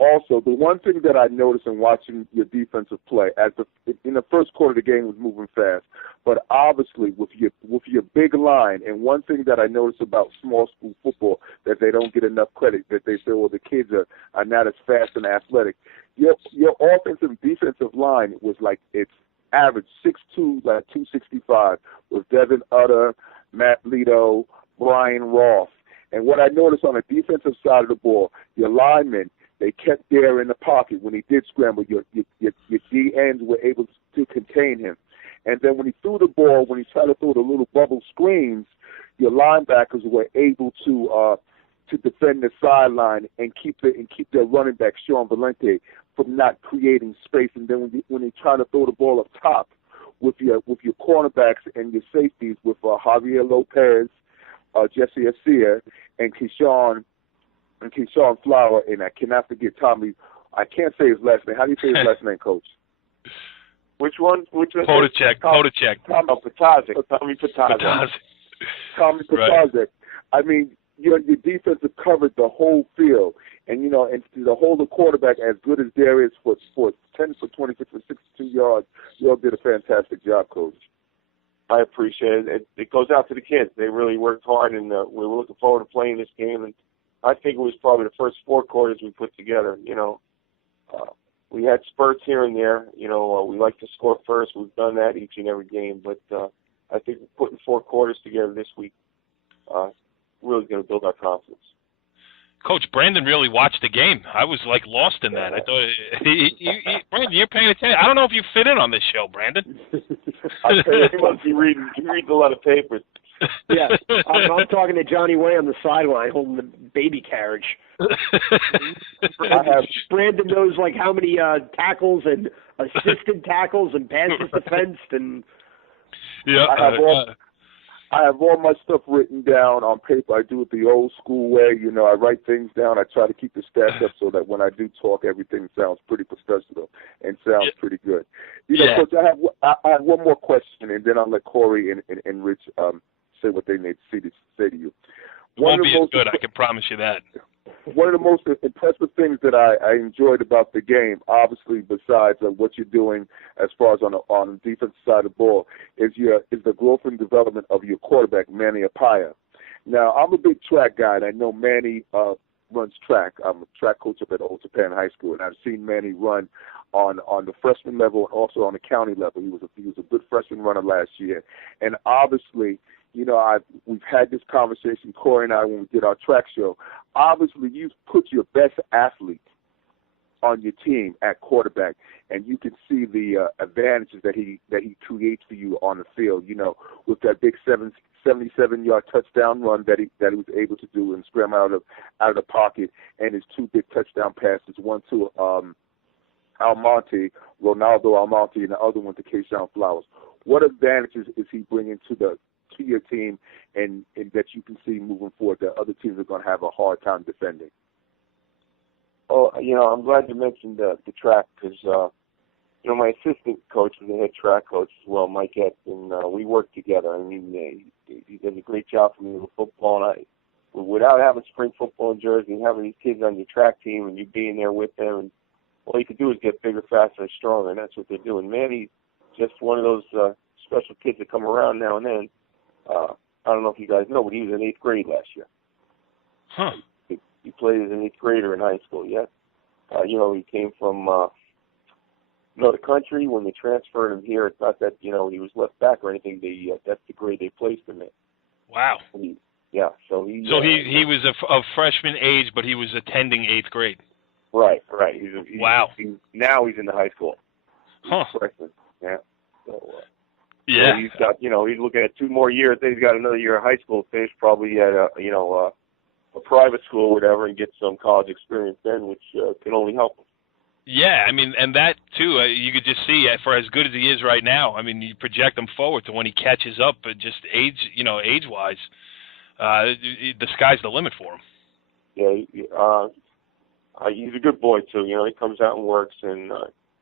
Also, the one thing that I noticed in watching your defensive play, in the first quarter, the game was moving fast, but obviously with your big line, and one thing that I noticed about small school football that they don't get enough credit, that they say, well, the kids are not as fast and athletic. Your offensive and defensive line was like its average 6'2", like 265, with Devin Utter, Matt Lito, Brian Roth. And what I noticed on the defensive side of the ball, your linemen, they kept there in the pocket when he did scramble. Your D ends were able to contain him. And then when he threw the ball, when he tried to throw the little bubble screens, your linebackers were able to defend the sideline and keep their running back Sean Valente from not creating space. And then when he tried to throw the ball up top with your cornerbacks and your safeties with Javier Lopez, Jesse Asia, and Keyshawn Flower, and I cannot forget Tommy. I can't say his last name. How do you say his last name, Coach? Which one? Potacek. Potacek. Patazik. Tommy Patazik. Tommy Patazik. Right. I mean, your defensive covered the whole field. And, you know, and to hold the quarterback as good as there is for 10 for 26 for 62 yards, you all did a fantastic job, Coach. I appreciate it. It goes out to the kids. They really worked hard, and we were looking forward to playing this game. And I think it was probably the first 4 quarters we put together. You know, we had spurts here and there. You know, we like to score first. We've done that each and every game. But I think putting 4 quarters together this week really going to build our confidence. Coach, Brandon really watched the game. I was like lost in that. I thought, Brandon, you're paying attention. I don't know if you fit in on this show, Brandon. I tell you, he must be reading. He reads a lot of papers. Yeah, I'm talking to Johnny Way on the sideline holding the baby carriage. Brandon knows like how many tackles and assisted tackles and passes defensed and. Yeah. I have all my stuff written down on paper. I do it the old school way. You know, I write things down. I try to keep the stats up so that when I do talk, everything sounds pretty professional and sounds pretty good. You know, Coach, I have one more question, and then I'll let Corey and Rich say what they need to say to you. It won't be as good, I can promise you that. One of the most impressive things that I enjoyed about the game, obviously besides what you're doing as far as on the defensive side of the ball, is the growth and development of your quarterback, Manny Apaya. Now, I'm a big track guy, and I know Manny runs track. I'm a track coach up at Old Tappan High School, and I've seen Manny run on the freshman level and also on the county level. He was a good freshman runner last year, and obviously, you know, we've had this conversation, Corey and I, when we did our track show. Obviously, you've put your best athlete on your team at quarterback, and you can see the advantages that he creates for you on the field. You know, with that big 77-yard touchdown run that he was able to do and scram out of the pocket, and his 2 big touchdown passes, one to Ronaldo Almonte, and the other one to Keyshawn Flowers. What advantages is he bringing to your team, and that you can see moving forward that other teams are going to have a hard time defending? Oh, you know, I'm glad you mentioned the track because, you know, my assistant coach was the head track coach as well, Mike Etz, and we work together. I mean, he does a great job for me with football, and without having spring football in Jersey and having these kids on your track team and you being there with them, and all you can do is get bigger, faster, and stronger, and that's what they're doing. Manny's just one of those special kids that come around now and then. I don't know if you guys know, but he was in 8th grade last year. Huh. He played as an 8th grader in high school, yes. You know, he came from the country. When they transferred him here, it's not that, you know, he was left back or anything. That's the grade they placed him in. Wow. So he was of freshman age, but he was attending 8th grade. Right. Wow. Now he's in the high school. Huh. Freshman. Yeah. So, yeah. So he's got, you know, he's looking at 2 more years. Then he's got another year of high school finish, probably at a private school or whatever, and get some college experience then, which can only help him. Yeah, I mean, and that too, you could just see for as good as he is right now. I mean, you project him forward to when he catches up, just age-wise, the sky's the limit for him. Yeah, he's a good boy too. You know, he comes out and works, and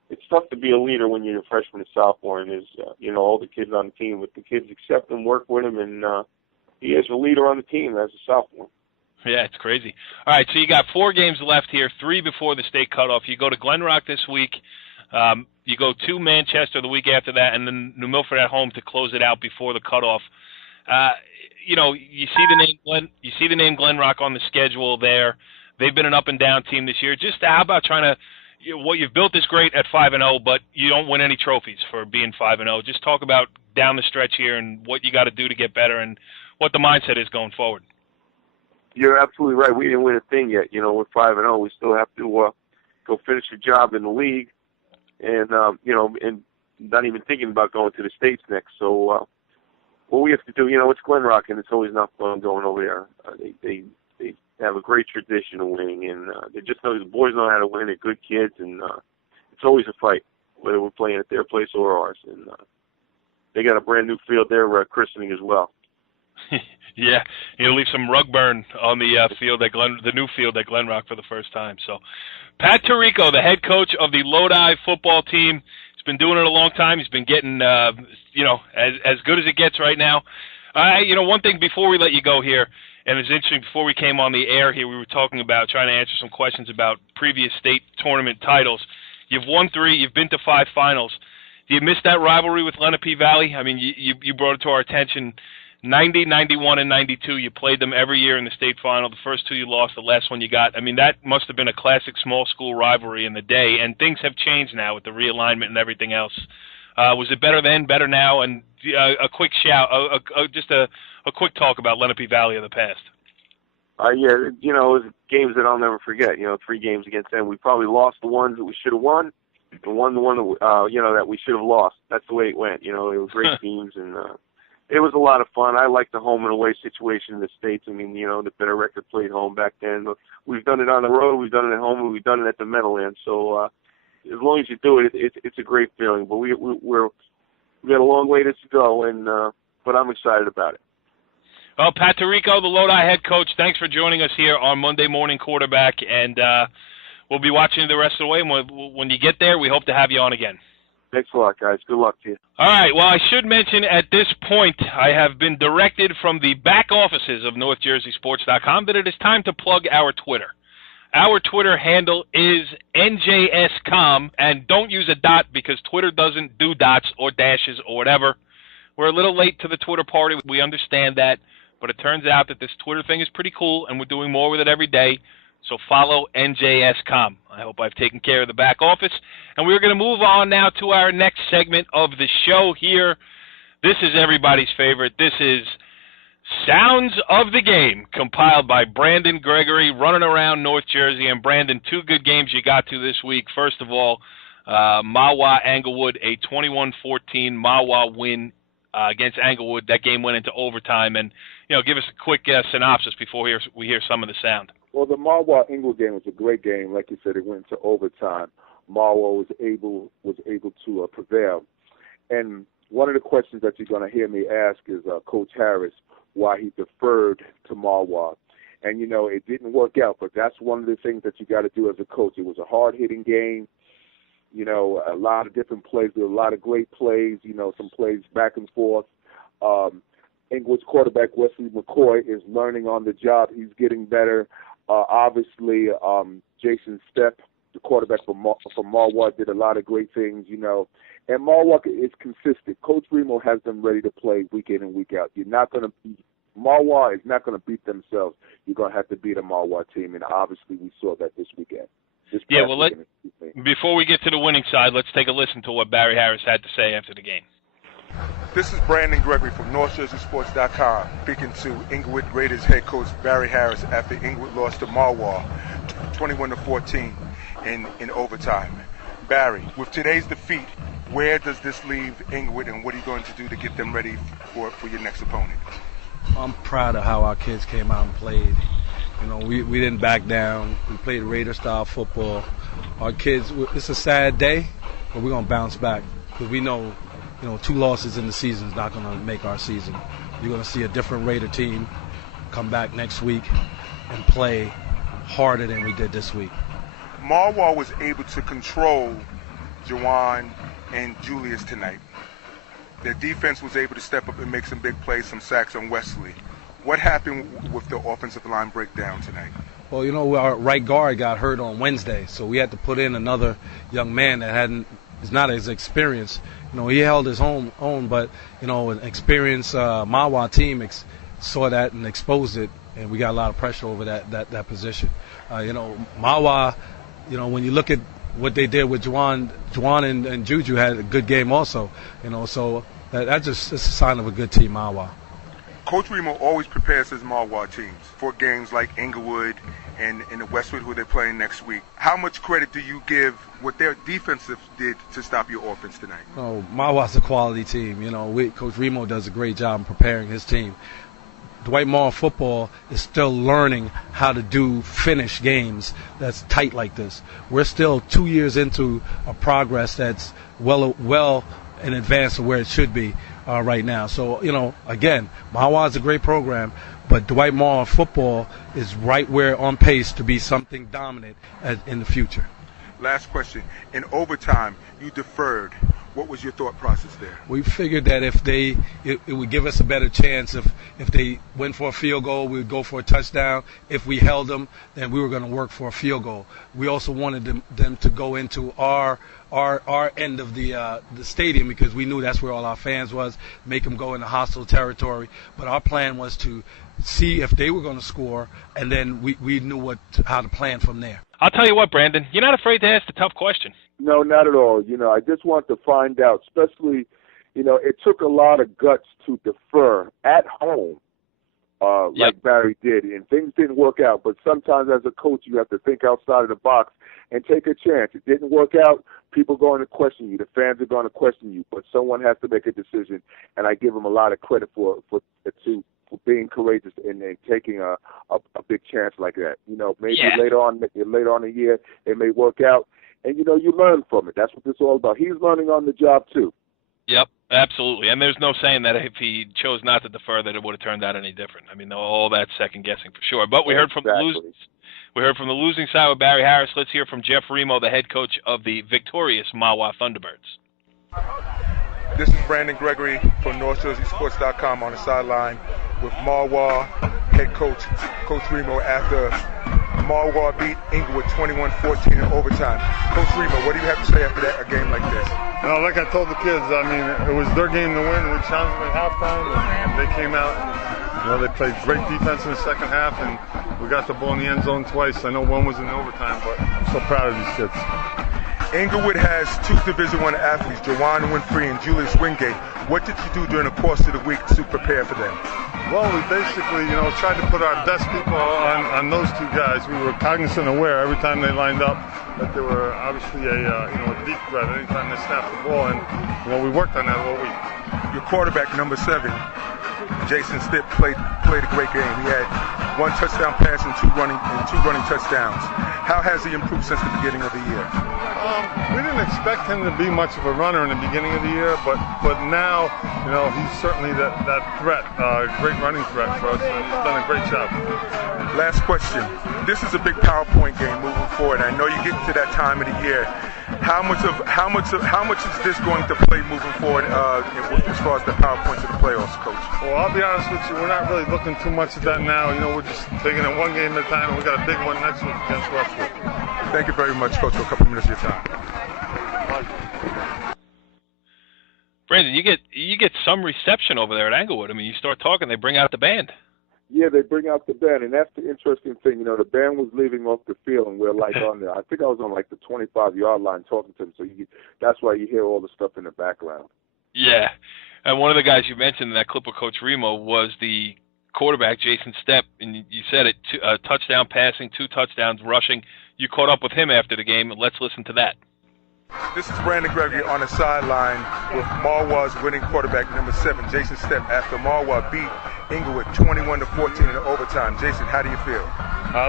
it's tough to be a leader when you're a freshman and sophomore, and there's all the kids on the team. But the kids accept him, work with him, and he is a leader on the team as a sophomore. Yeah, it's crazy. All right, so you got 4 games left here, 3 before the state cutoff. You go to Glen Rock this week. You go to Manchester the week after that, and then New Milford at home to close it out before the cutoff. You see the name Glen Rock on the schedule there. They've been an up and down team this year. Just how about trying to what you've built is great at 5-0, but you don't win any trophies for being 5-0. Just talk about down the stretch here and what you got to do to get better and what the mindset is going forward. You're absolutely right. We didn't win a thing yet. You know, we're 5-0. We still have to go finish the job in the league, and and not even thinking about going to the States next. So what we have to do, it's Glen Rock, and it's always not fun going over there. They have a great tradition of winning, and they just know the boys know how to win. They're good kids, and it's always a fight, whether we're playing at their place or ours. And they got a brand new field there christening as well. Yeah, he'll leave some rug burn on the field at the new field at Glen Rock for the first time. So, Pat Tirico, the head coach of the Lodi football team, has been doing it a long time. He's been getting, as good as it gets right now. One thing before we let you go here, and it's interesting, before we came on the air here, we were talking about trying to answer some questions about previous state tournament titles. You've won 3. You've been to 5 finals. Do you miss that rivalry with Lenape Valley? I mean, you brought it to our attention. 90, 91, and 92, you played them every year in the state final. The first 2 you lost, the last one you got. I mean, that must have been a classic small school rivalry in the day, and things have changed now with the realignment and everything else. Was it better then, better now? And a quick shout, just a quick talk about Lenape Valley of the past. Yeah, it was games that I'll never forget. 3 games against them. We probably lost the ones that we should have won, and won the one that, that we should have lost. That's the way it went. They were great teams, and it was a lot of fun. I like the home and away situation in the States. I mean, the better record played home back then. We've done it on the road, we've done it at home, and we've done it at the Meadowlands. So as long as you do it, it's a great feeling. But we got a long way to go, and but I'm excited about it. Well, Pat Tirico, the Lodi head coach, thanks for joining us here on Monday Morning Quarterback, and we'll be watching you the rest of the way. And when you get there, we hope to have you on again. Thanks a lot, guys. Good luck to you. All right. Well, I should mention at this point, I have been directed from the back offices of NorthJerseySports.com that it is time to plug our Twitter. Our Twitter handle is NJSCom, and don't use a dot because Twitter doesn't do dots or dashes or whatever. We're a little late to the Twitter party. We understand that, but it turns out that this Twitter thing is pretty cool, and we're doing more with it every day. So follow NJSCom. I hope I've taken care of the back office. And we're going to move on now to our next segment of the show here. This is everybody's favorite. This is Sounds of the Game, compiled by Brandon Gregory, running around North Jersey. And Brandon, 2 good games you got to this week. First of all, Mahwah Englewood, a 21-14 Mahwah win against Englewood. That game went into overtime. And, give us a quick synopsis before we hear some of the sound. Well, the Mahwah Englewood game was a great game. Like you said, it went into overtime. Mahwah was able to prevail. And one of the questions that you're going to hear me ask is Coach Harris, why he deferred to Mahwah. And, it didn't work out, but that's one of the things that you got to do as a coach. It was a hard-hitting game, a lot of different plays. There were a lot of great plays, some plays back and forth. Englewood's quarterback, Wesley McCoy, is learning on the job. He's getting better. Obviously, Jason Stepp, the quarterback from Mahwah, did a lot of great things, And Mahwah is consistent. Coach Remo has them ready to play week in and week out. Mahwah is not going to beat themselves. You're going to have to beat a Mahwah team, and obviously we saw that this weekend. Before we get to the winning side, let's take a listen to what Barry Harris had to say after the game. This is Brandon Gregory from NorthJerseySports.com speaking to Englewood Raiders head coach Barry Harris after Englewood lost to Mahwah 21-14 in overtime. Barry, with today's defeat, where does this leave Englewood, and what are you going to do to get them ready for your next opponent? I'm proud of how our kids came out and played. We didn't back down. We played Raider-style football. Our kids, it's a sad day, but we're going to bounce back because we know 2 losses in the season is not going to make our season. You're going to see a different Raider team come back next week and play harder than we did this week. Mahwah was able to control Jawan and Julius tonight. Their defense was able to step up and make some big plays, some sacks on Wesley. What happened with the offensive line breakdown tonight? Well, our right guard got hurt on Wednesday, so we had to put in another young man that is not as experienced. He held his own, but an experienced Mahwah team saw that and exposed it, and we got a lot of pressure over that position. Mahwah, when you look at what they did with Juwan and Juju had a good game also. So that's just it's a sign of a good team, Mahwah. Coach Remo always prepares his Mahwah teams for games like Englewood and the Westwood, who they're playing next week. How much credit do you give what their defensive did to stop your offense tonight? Mahwah's a quality team. Coach Remo does a great job in preparing his team. Dwight Morrow football is still learning how to finish games that's tight like this. We're still 2 years into a progress that's well in advance of where it should be right now. So, again, Mahwah is a great program, but Dwight Morrow football is right where on pace to be something dominant in the future. Last question. In overtime, you deferred. What was your thought process there? We figured that it would give us a better chance if they went for a field goal, we would go for a touchdown. If we held them, then we were going to work for a field goal. We also wanted them to go into our end of the stadium because we knew that's where all our fans was, make them go into hostile territory. But our plan was to see if they were going to score, and then we knew how to plan from there. I'll tell you what, Brandon, you're not afraid to ask the tough question. No, not at all. I just want to find out, especially, it took a lot of guts to defer at home, like Barry did, and things didn't work out. But sometimes as a coach, you have to think outside of the box and take a chance. It didn't work out. People are going to question you. The fans are going to question you. But someone has to make a decision, and I give them a lot of credit for being courageous and taking a big chance like that. Maybe later on in the year it may work out, and you learn from it. That's what this is all about. He's learning on the job too. Yep, absolutely. And there's no saying that if he chose not to defer, that it would have turned out any different. I mean, all that second guessing for sure. But we heard from the losing. We heard from the losing side with Barry Harris. Let's hear from Jeff Remo, the head coach of the victorious Mahwah Thunderbirds. This is Brandon Gregory from NorthJerseySports.com on the sideline with Mahwah head coach, Coach Remo, after Mahwah beat Inglewood 21-14 in overtime. Coach Remo, what do you have to say after a game like this? Like I told the kids, it was their game to win. We challenged them at halftime, and they came out. They played great defense in the second half, and we got the ball in the end zone twice. I know one was in overtime, but I'm so proud of these kids. Inglewood has two Division I athletes, Jawan Winfrey and Julius Wingate. What did you do during the course of the week to prepare for them? Well, we basically, tried to put our best people on those two guys. We were cognizant and aware every time they lined up that they were obviously a deep threat anytime they snapped the ball, and we worked on that all week. Your quarterback, number 7, Jason Stipp, played a great game. He had 1 touchdown pass and two running touchdowns. How has he improved since the beginning of the year? We didn't expect him to be much of a runner in the beginning of the year, but now, he's certainly that threat, great running threat for us, and he's done a great job. Last question. This is a big PowerPoint game moving forward. I know you get to that time of the year. How much is this going to play moving forward as far as the PowerPoints of the playoffs, Coach? Well, I'll be honest with you, we're not really looking too much at that now. We're just taking it one game at a time, and we got a big one next week against Westwood. Thank you very much, Coach, for a couple of minutes of your time. Brandon, you get some reception over there at Englewood. I mean, you start talking, they bring out the band. Yeah, they bring out the band, and that's the interesting thing. The band was leaving off the field, and we're on there. I think I was on the 25-yard line talking to them, so that's why you hear all the stuff in the background. Yeah, and one of the guys you mentioned in that clip of Coach Remo was the quarterback, Jason Stipp, and you said it, touchdown passing, 2 touchdowns rushing. You caught up with him after the game, and let's listen to that. This is Brandon Gregory on the sideline with Mahwah's winning quarterback, number 7, Jason Stipp, after Mahwah beat Inglewood 21-14 in overtime. Jason, how do you feel?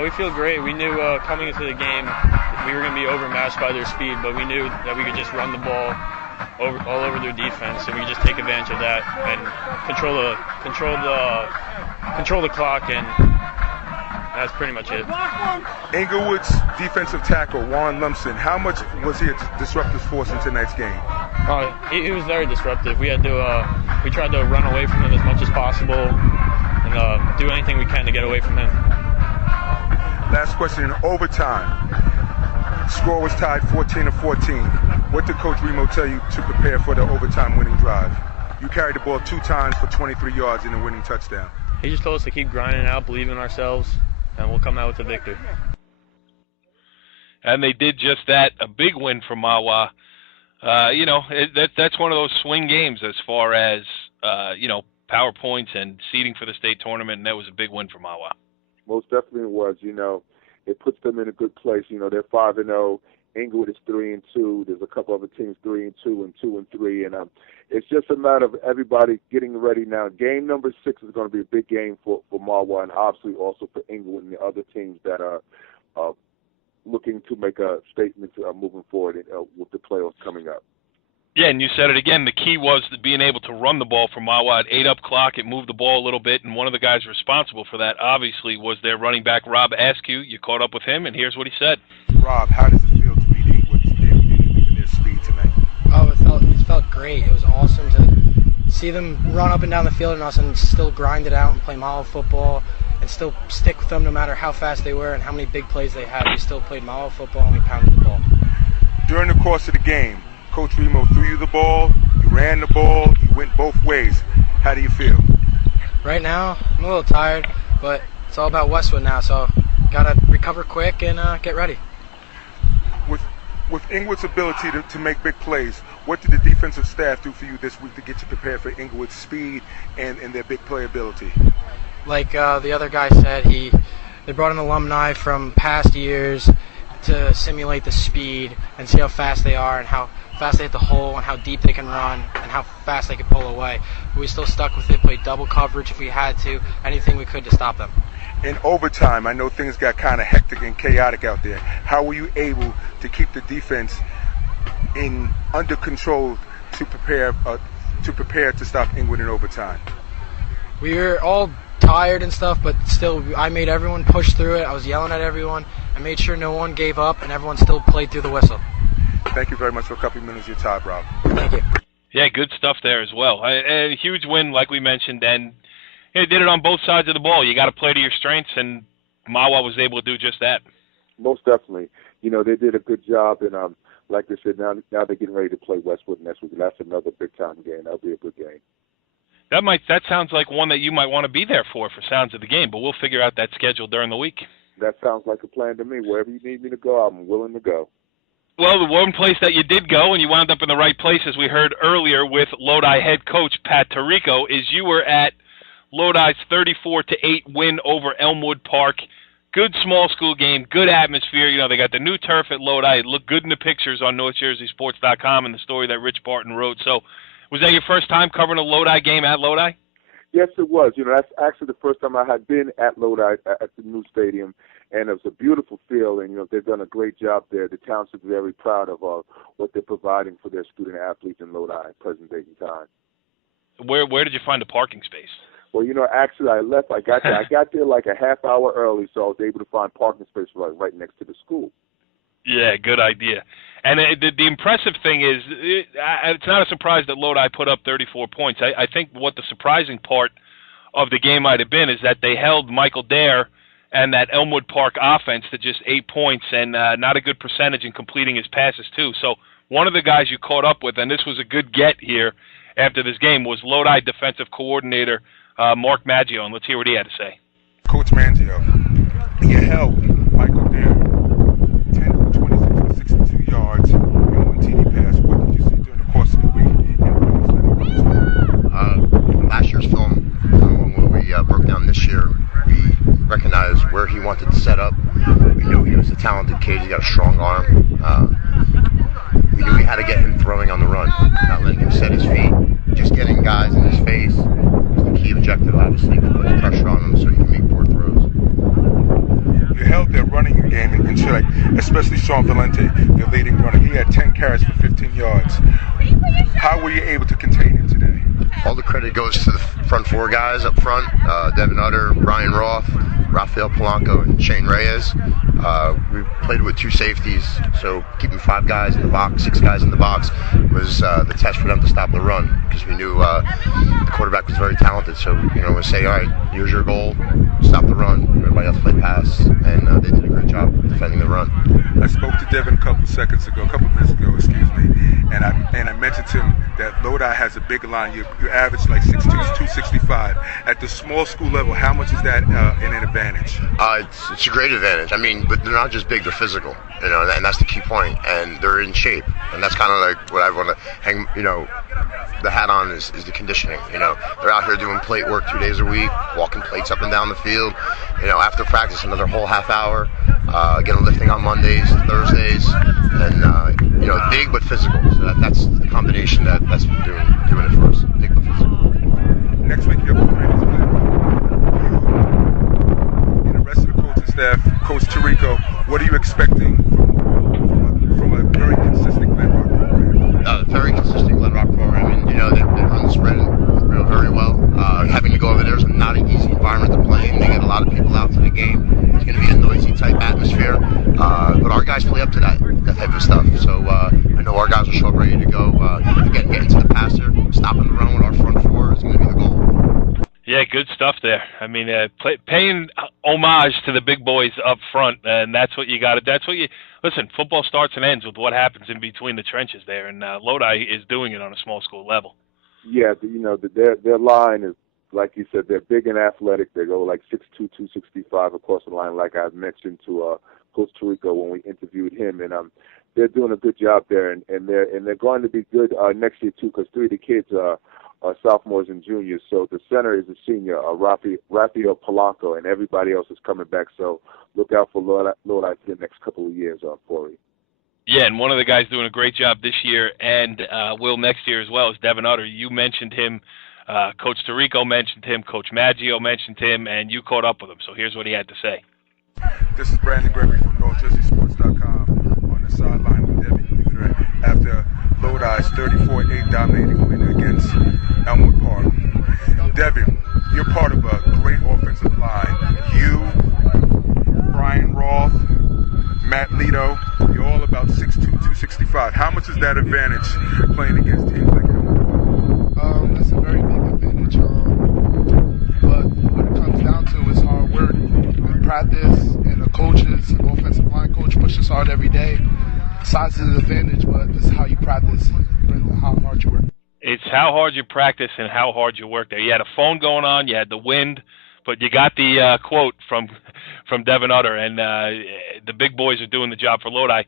We feel great. We knew coming into the game we were going to be overmatched by their speed, but we knew that we could just run the ball all over their defense, and we could just take advantage of that and control the clock, and that's pretty much it. Inglewood's defensive tackle, Warren Lumpson, how much was he a disruptive force in tonight's game? He was very disruptive. We tried to run away from him as much as possible and do anything we can to get away from him. Last question. In overtime, score was tied 14-14. What did Coach Remo tell you to prepare for the overtime winning drive? You carried the ball 2 times for 23 yards in the winning touchdown. He just told us to keep grinding out, believe in ourselves, and we'll come out with the victory. And they did just that, a big win for Mahwah. That's one of those swing games as far as, PowerPoints and seeding for the state tournament, and that was a big win for Mahwah. Most definitely it was. It puts them in a good place. They're 5-0. Inglewood is 3-2. There's a couple other teams 3-2 and 2-3, and it's just a matter of everybody getting ready now. Game number 6 is going to be a big game for Mahwah, and obviously also for Inglewood and the other teams that are looking to make a statement moving forward with the playoffs coming up. Yeah, and you said it again. The key was being able to run the ball for Mahwah at 8 up clock. It moved the ball a little bit, and one of the guys responsible for that, obviously, was their running back, Rob Askew. You caught up with him, and here's what he said. Rob, how does it feel to beat Inglewood in their speed tonight? Oh, it felt see them run up and down the field and us and still grind it out and play Mahwah football and still stick with them no matter how fast they were and how many big plays they had. We still played Mahwah football and we pounded the ball. During the course of the game, Coach Remo threw you the ball, you ran the ball, you went both ways. How do you feel? Right now, I'm a little tired, but it's all about Westwood now, so got to recover quick and get ready. With Inglewood's ability to make big plays, what did the defensive staff do for you this week to get you prepared for Inglewood's speed and their big play ability? Like the other guy said, they brought in alumni from past years to simulate the speed and see how fast they are and how fast they hit the hole and how deep they can run and how fast they can pull away. But we still stuck with it, played double coverage if we had to, anything we could to stop them. In overtime, I know things got kind of hectic and chaotic out there. How were you able to keep the defense under control to prepare to stop Inglewood in overtime? We were all tired and stuff, but still, I made everyone push through it. I was yelling at everyone. I made sure no one gave up, and everyone still played through the whistle. Thank you very much for a couple of minutes of your time, Rob. Thank you. Yeah, good stuff there as well. A huge win, like we mentioned, and they did it on both sides of the ball. You got to play to your strengths, and Mahwah was able to do just that. Most definitely. You know, they did a good job, and like they said, now they're getting ready to play Westwood next week. That's another big-time game. That'll be a good game. That sounds like one that you might want to be there for sounds of the game, but we'll figure out that schedule during the week. That sounds like a plan to me. Wherever you need me to go, I'm willing to go. Well, the one place that you did go, and you wound up in the right place, as we heard earlier with Lodi head coach Pat Tirico, is you were at Lodi's 34-8 win over Elmwood Park. Good small school game, good atmosphere. You know, they got the new turf at Lodi. It looked good in the pictures on NorthJerseySports.com and the story that Rich Barton wrote. So was that your first time covering a Lodi game at Lodi? Yes, it was. You know, that's actually the first time I had been at Lodi at the new stadium, and it was a beautiful feel, and, you know, they've done a great job there. The township's very proud of what they're providing for their student-athletes in Lodi at present day in time. Where did you find a parking space? Well, you know, actually I left. I got there like a half hour early, so I was able to find parking space right next to the school. Yeah, good idea. And the impressive thing is, it's not a surprise that Lodi put up 34 points. I think what the surprising part of the game might have been is that they held Michael Dare and that Elmwood Park offense to just 8 points and not a good percentage in completing his passes too. So one of the guys you caught up with, and this was a good get here after this game, was Lodi defensive coordinator Mark Maggio, and let's hear what he had to say. Coach Maggio, you held Michael Dare 10 for 26 for 62 yards and one TD pass. What did you see during the course of the week? Last year's film, when we broke down this year, we recognized where he wanted to set up. We knew he was a talented kid. He got a strong arm. We knew we had to get him throwing on the run, not letting him set his feet. Just getting guys in his face was the key objective, obviously, to put pressure on him so he can make poor throws. You held their running game in check, especially Sean Valente, their leading runner. He had 10 carries for 15 yards. How were you able to contain him today? All the credit goes to the front four guys up front, Devin Utter, Brian Roth, Rafael Polanco, and Shane Reyes. We played with two safeties, so keeping 5 guys in the box, 6 guys in the box was the test for them to stop the run, because we knew the quarterback was very talented. So, you know, we say, all right, here's your goal, stop the run. Everybody else played pass, and they did a great job defending the run. I spoke to Devin a couple minutes ago, and I mentioned to him that Lodi has a big line. You average like 6'2", 265. At the small school level, how much is that an advantage? It's a great advantage. I mean, but they're not just big; they're physical. You know, and that's the key point. And they're in shape, and that's kind of like what I want to hang. You know, the hat on is the conditioning. You know, they're out here doing plate work 2 days a week, walking plates up and down the field. You know, after practice, another whole half hour. Again, lifting on Mondays, Thursdays, and you know, big but physical. So that's the combination that's been doing it for us. Big but physical. Next week, you're playing and the rest of the coaching staff, Coach Tirico. What are you expecting from a very consistent Glen Rock program? Very consistent Glen Rock program, and you know they run the spread very well. Having to go over there is not an easy environment to play in. They get a lot of people out to the game. It's going to be a noisy type atmosphere, but our guys play up to that. that type of stuff. So I know our guys will show up ready to go. Getting to the passer, stopping the run with our front four is going to be the goal. Yeah, good stuff there. I mean, paying homage to the big boys up front, and that's what you got to. That's what you listen. Football starts and ends with what happens in between the trenches there, and Lodi is doing it on a small school level. Yeah, their line is, like you said, they're big and athletic. They go like 6'2", 265 across the line, like I mentioned to Coach Tirico when we interviewed him, and they're doing a good job there, and they're going to be good next year too, because 3 of the kids are sophomores and juniors. So the center is a senior, Rafael Polanco, and everybody else is coming back. So look out for Lodi for the next couple of years, Corey. Yeah, and one of the guys doing a great job this year and will next year as well is Devin Utter. You mentioned him. Coach Tirico mentioned him. Coach Maggio mentioned him, and you caught up with him. So here's what he had to say. This is Brandon Gregory from NorthJerseySports.com on the sideline with Devin Utter after Lodi's 34-8 dominating win against Elmwood Park. Devin, you're part of a great offensive line. You, Brian Roth, Matt Lito, you're all about 6'2", 265. How much is that advantage playing against teams like Elmwood Park? That's a very big advantage. But what it comes down to is hard work and practice, and the coaches, the offensive line coach pushes hard every day. Size is an advantage, but this is how you practice and how hard you work. It's how hard you practice and how hard you work there. You had a phone going on, you had the wind, but you got the quote from Devin Utter, and the big boys are doing the job for Lodi.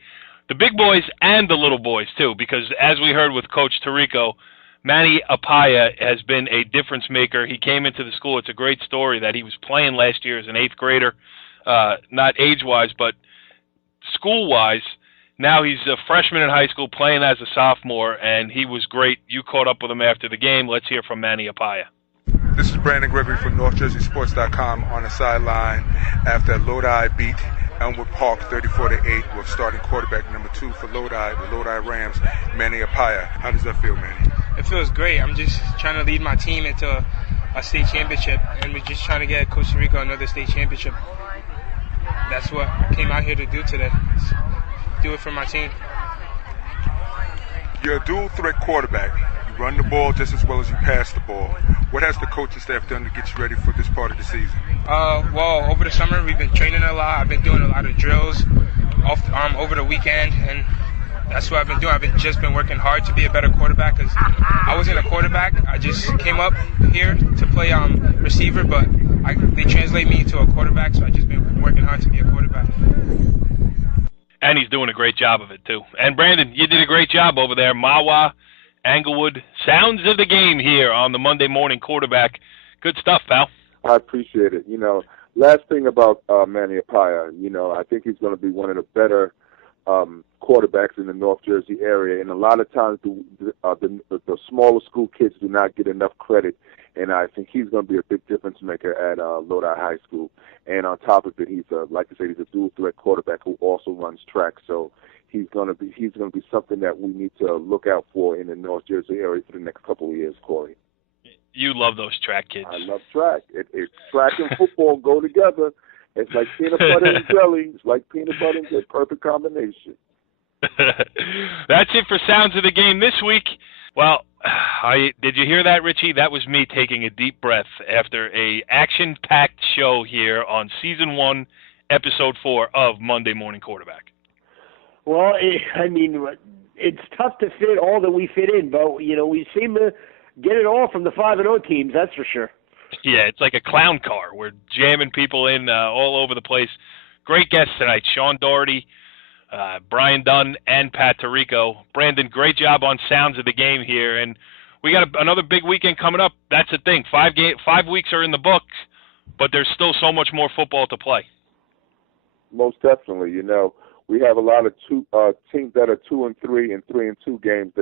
The big boys and the little boys, too, because as we heard with Coach Tirico, Manny Apaya has been a difference maker. He came into the school. It's a great story that he was playing last year as an 8th grader, not age-wise, but school-wise. Now he's a freshman in high school playing as a sophomore, and he was great. You caught up with him after the game. Let's hear from Manny Apaya. This is Brandon Gregory from NorthJerseySports.com on the sideline after Lodi beat Elmwood Park 34-8 with starting quarterback number 2 for Lodi, the Lodi Rams, Manny Apaya. How does that feel, Manny? It feels great. I'm just trying to lead my team into a state championship, and we're just trying to get Costa Rica another state championship. That's what I came out here to do today. Do it for my team. You're a dual threat quarterback. You run the ball just as well as you pass the ball. What has the coaching staff done to get you ready for this part of the season? Well, over the summer we've been training a lot. I've been doing a lot of drills over the weekend, and that's what I've been doing. I've just been working hard to be a better quarterback, because I wasn't a quarterback. I just came up here to play receiver, but they translate me to a quarterback, so I've just been working hard to be a quarterback. And he's doing a great job of it, too. And, Brandon, you did a great job over there. Mahwah, Englewood, sounds of the game here on the Monday Morning Quarterback. Good stuff, pal. I appreciate it. Last thing about Manny Apaya, I think he's going to be one of the better quarterbacks in the North Jersey area. And a lot of times the smaller school kids do not get enough credit. And I think he's going to be a big difference maker at Lodi High School. And on top of it, he's a dual threat quarterback who also runs track. So he's going to be something that we need to look out for in the North Jersey area for the next couple of years, Corey. You love those track kids. I love track. It's track and football go together. It's like peanut butter and jelly. It's like peanut butter and jelly. Perfect combination. That's it for Sounds of the Game this week. Well, did you hear that, Richie? That was me taking a deep breath after a action-packed show here on Season 1, Episode 4 of Monday Morning Quarterback. Well, it's tough to fit all that we fit in, but, we seem to get it all from the 5-0 teams, that's for sure. Yeah, it's like a clown car. We're jamming people in all over the place. Great guests tonight, Sean Daugherty, Brian Dunn, and Pat Tirico. Brandon, great job on Sounds of the Game here, and we got another big weekend coming up. That's the thing. 5 weeks are in the books, but there's still so much more football to play. Most definitely. We have a lot of teams that are 2-3 and 3-2 games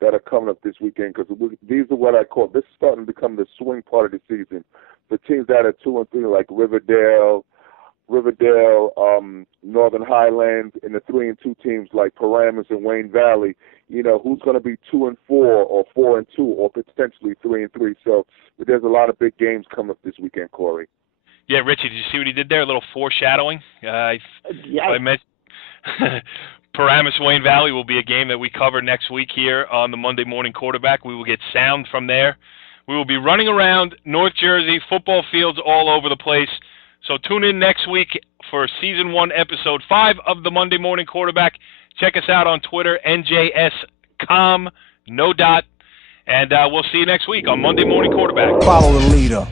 that are coming up this weekend, because these are what I call, this is starting to become the swing part of the season. The teams that are 2-3 like Riverdale, Northern Highlands, and the 3-2 teams like Paramus and Wayne Valley, who's going to be 2-4 or 4-2 or potentially 3-3. So there's a lot of big games coming up this weekend, Corey. Yeah, Richie, did you see what he did there? A little foreshadowing. Yeah. I mentioned Paramus Wayne Valley will be a game that we cover next week here on the Monday Morning Quarterback. We will get sound from there. We will be running around North Jersey, football fields all over the place. So tune in next week for Season 1, Episode 5 of the Monday Morning Quarterback. Check us out on Twitter, NJScom, no dot. And we'll see you next week on Monday Morning Quarterback. Follow the leader.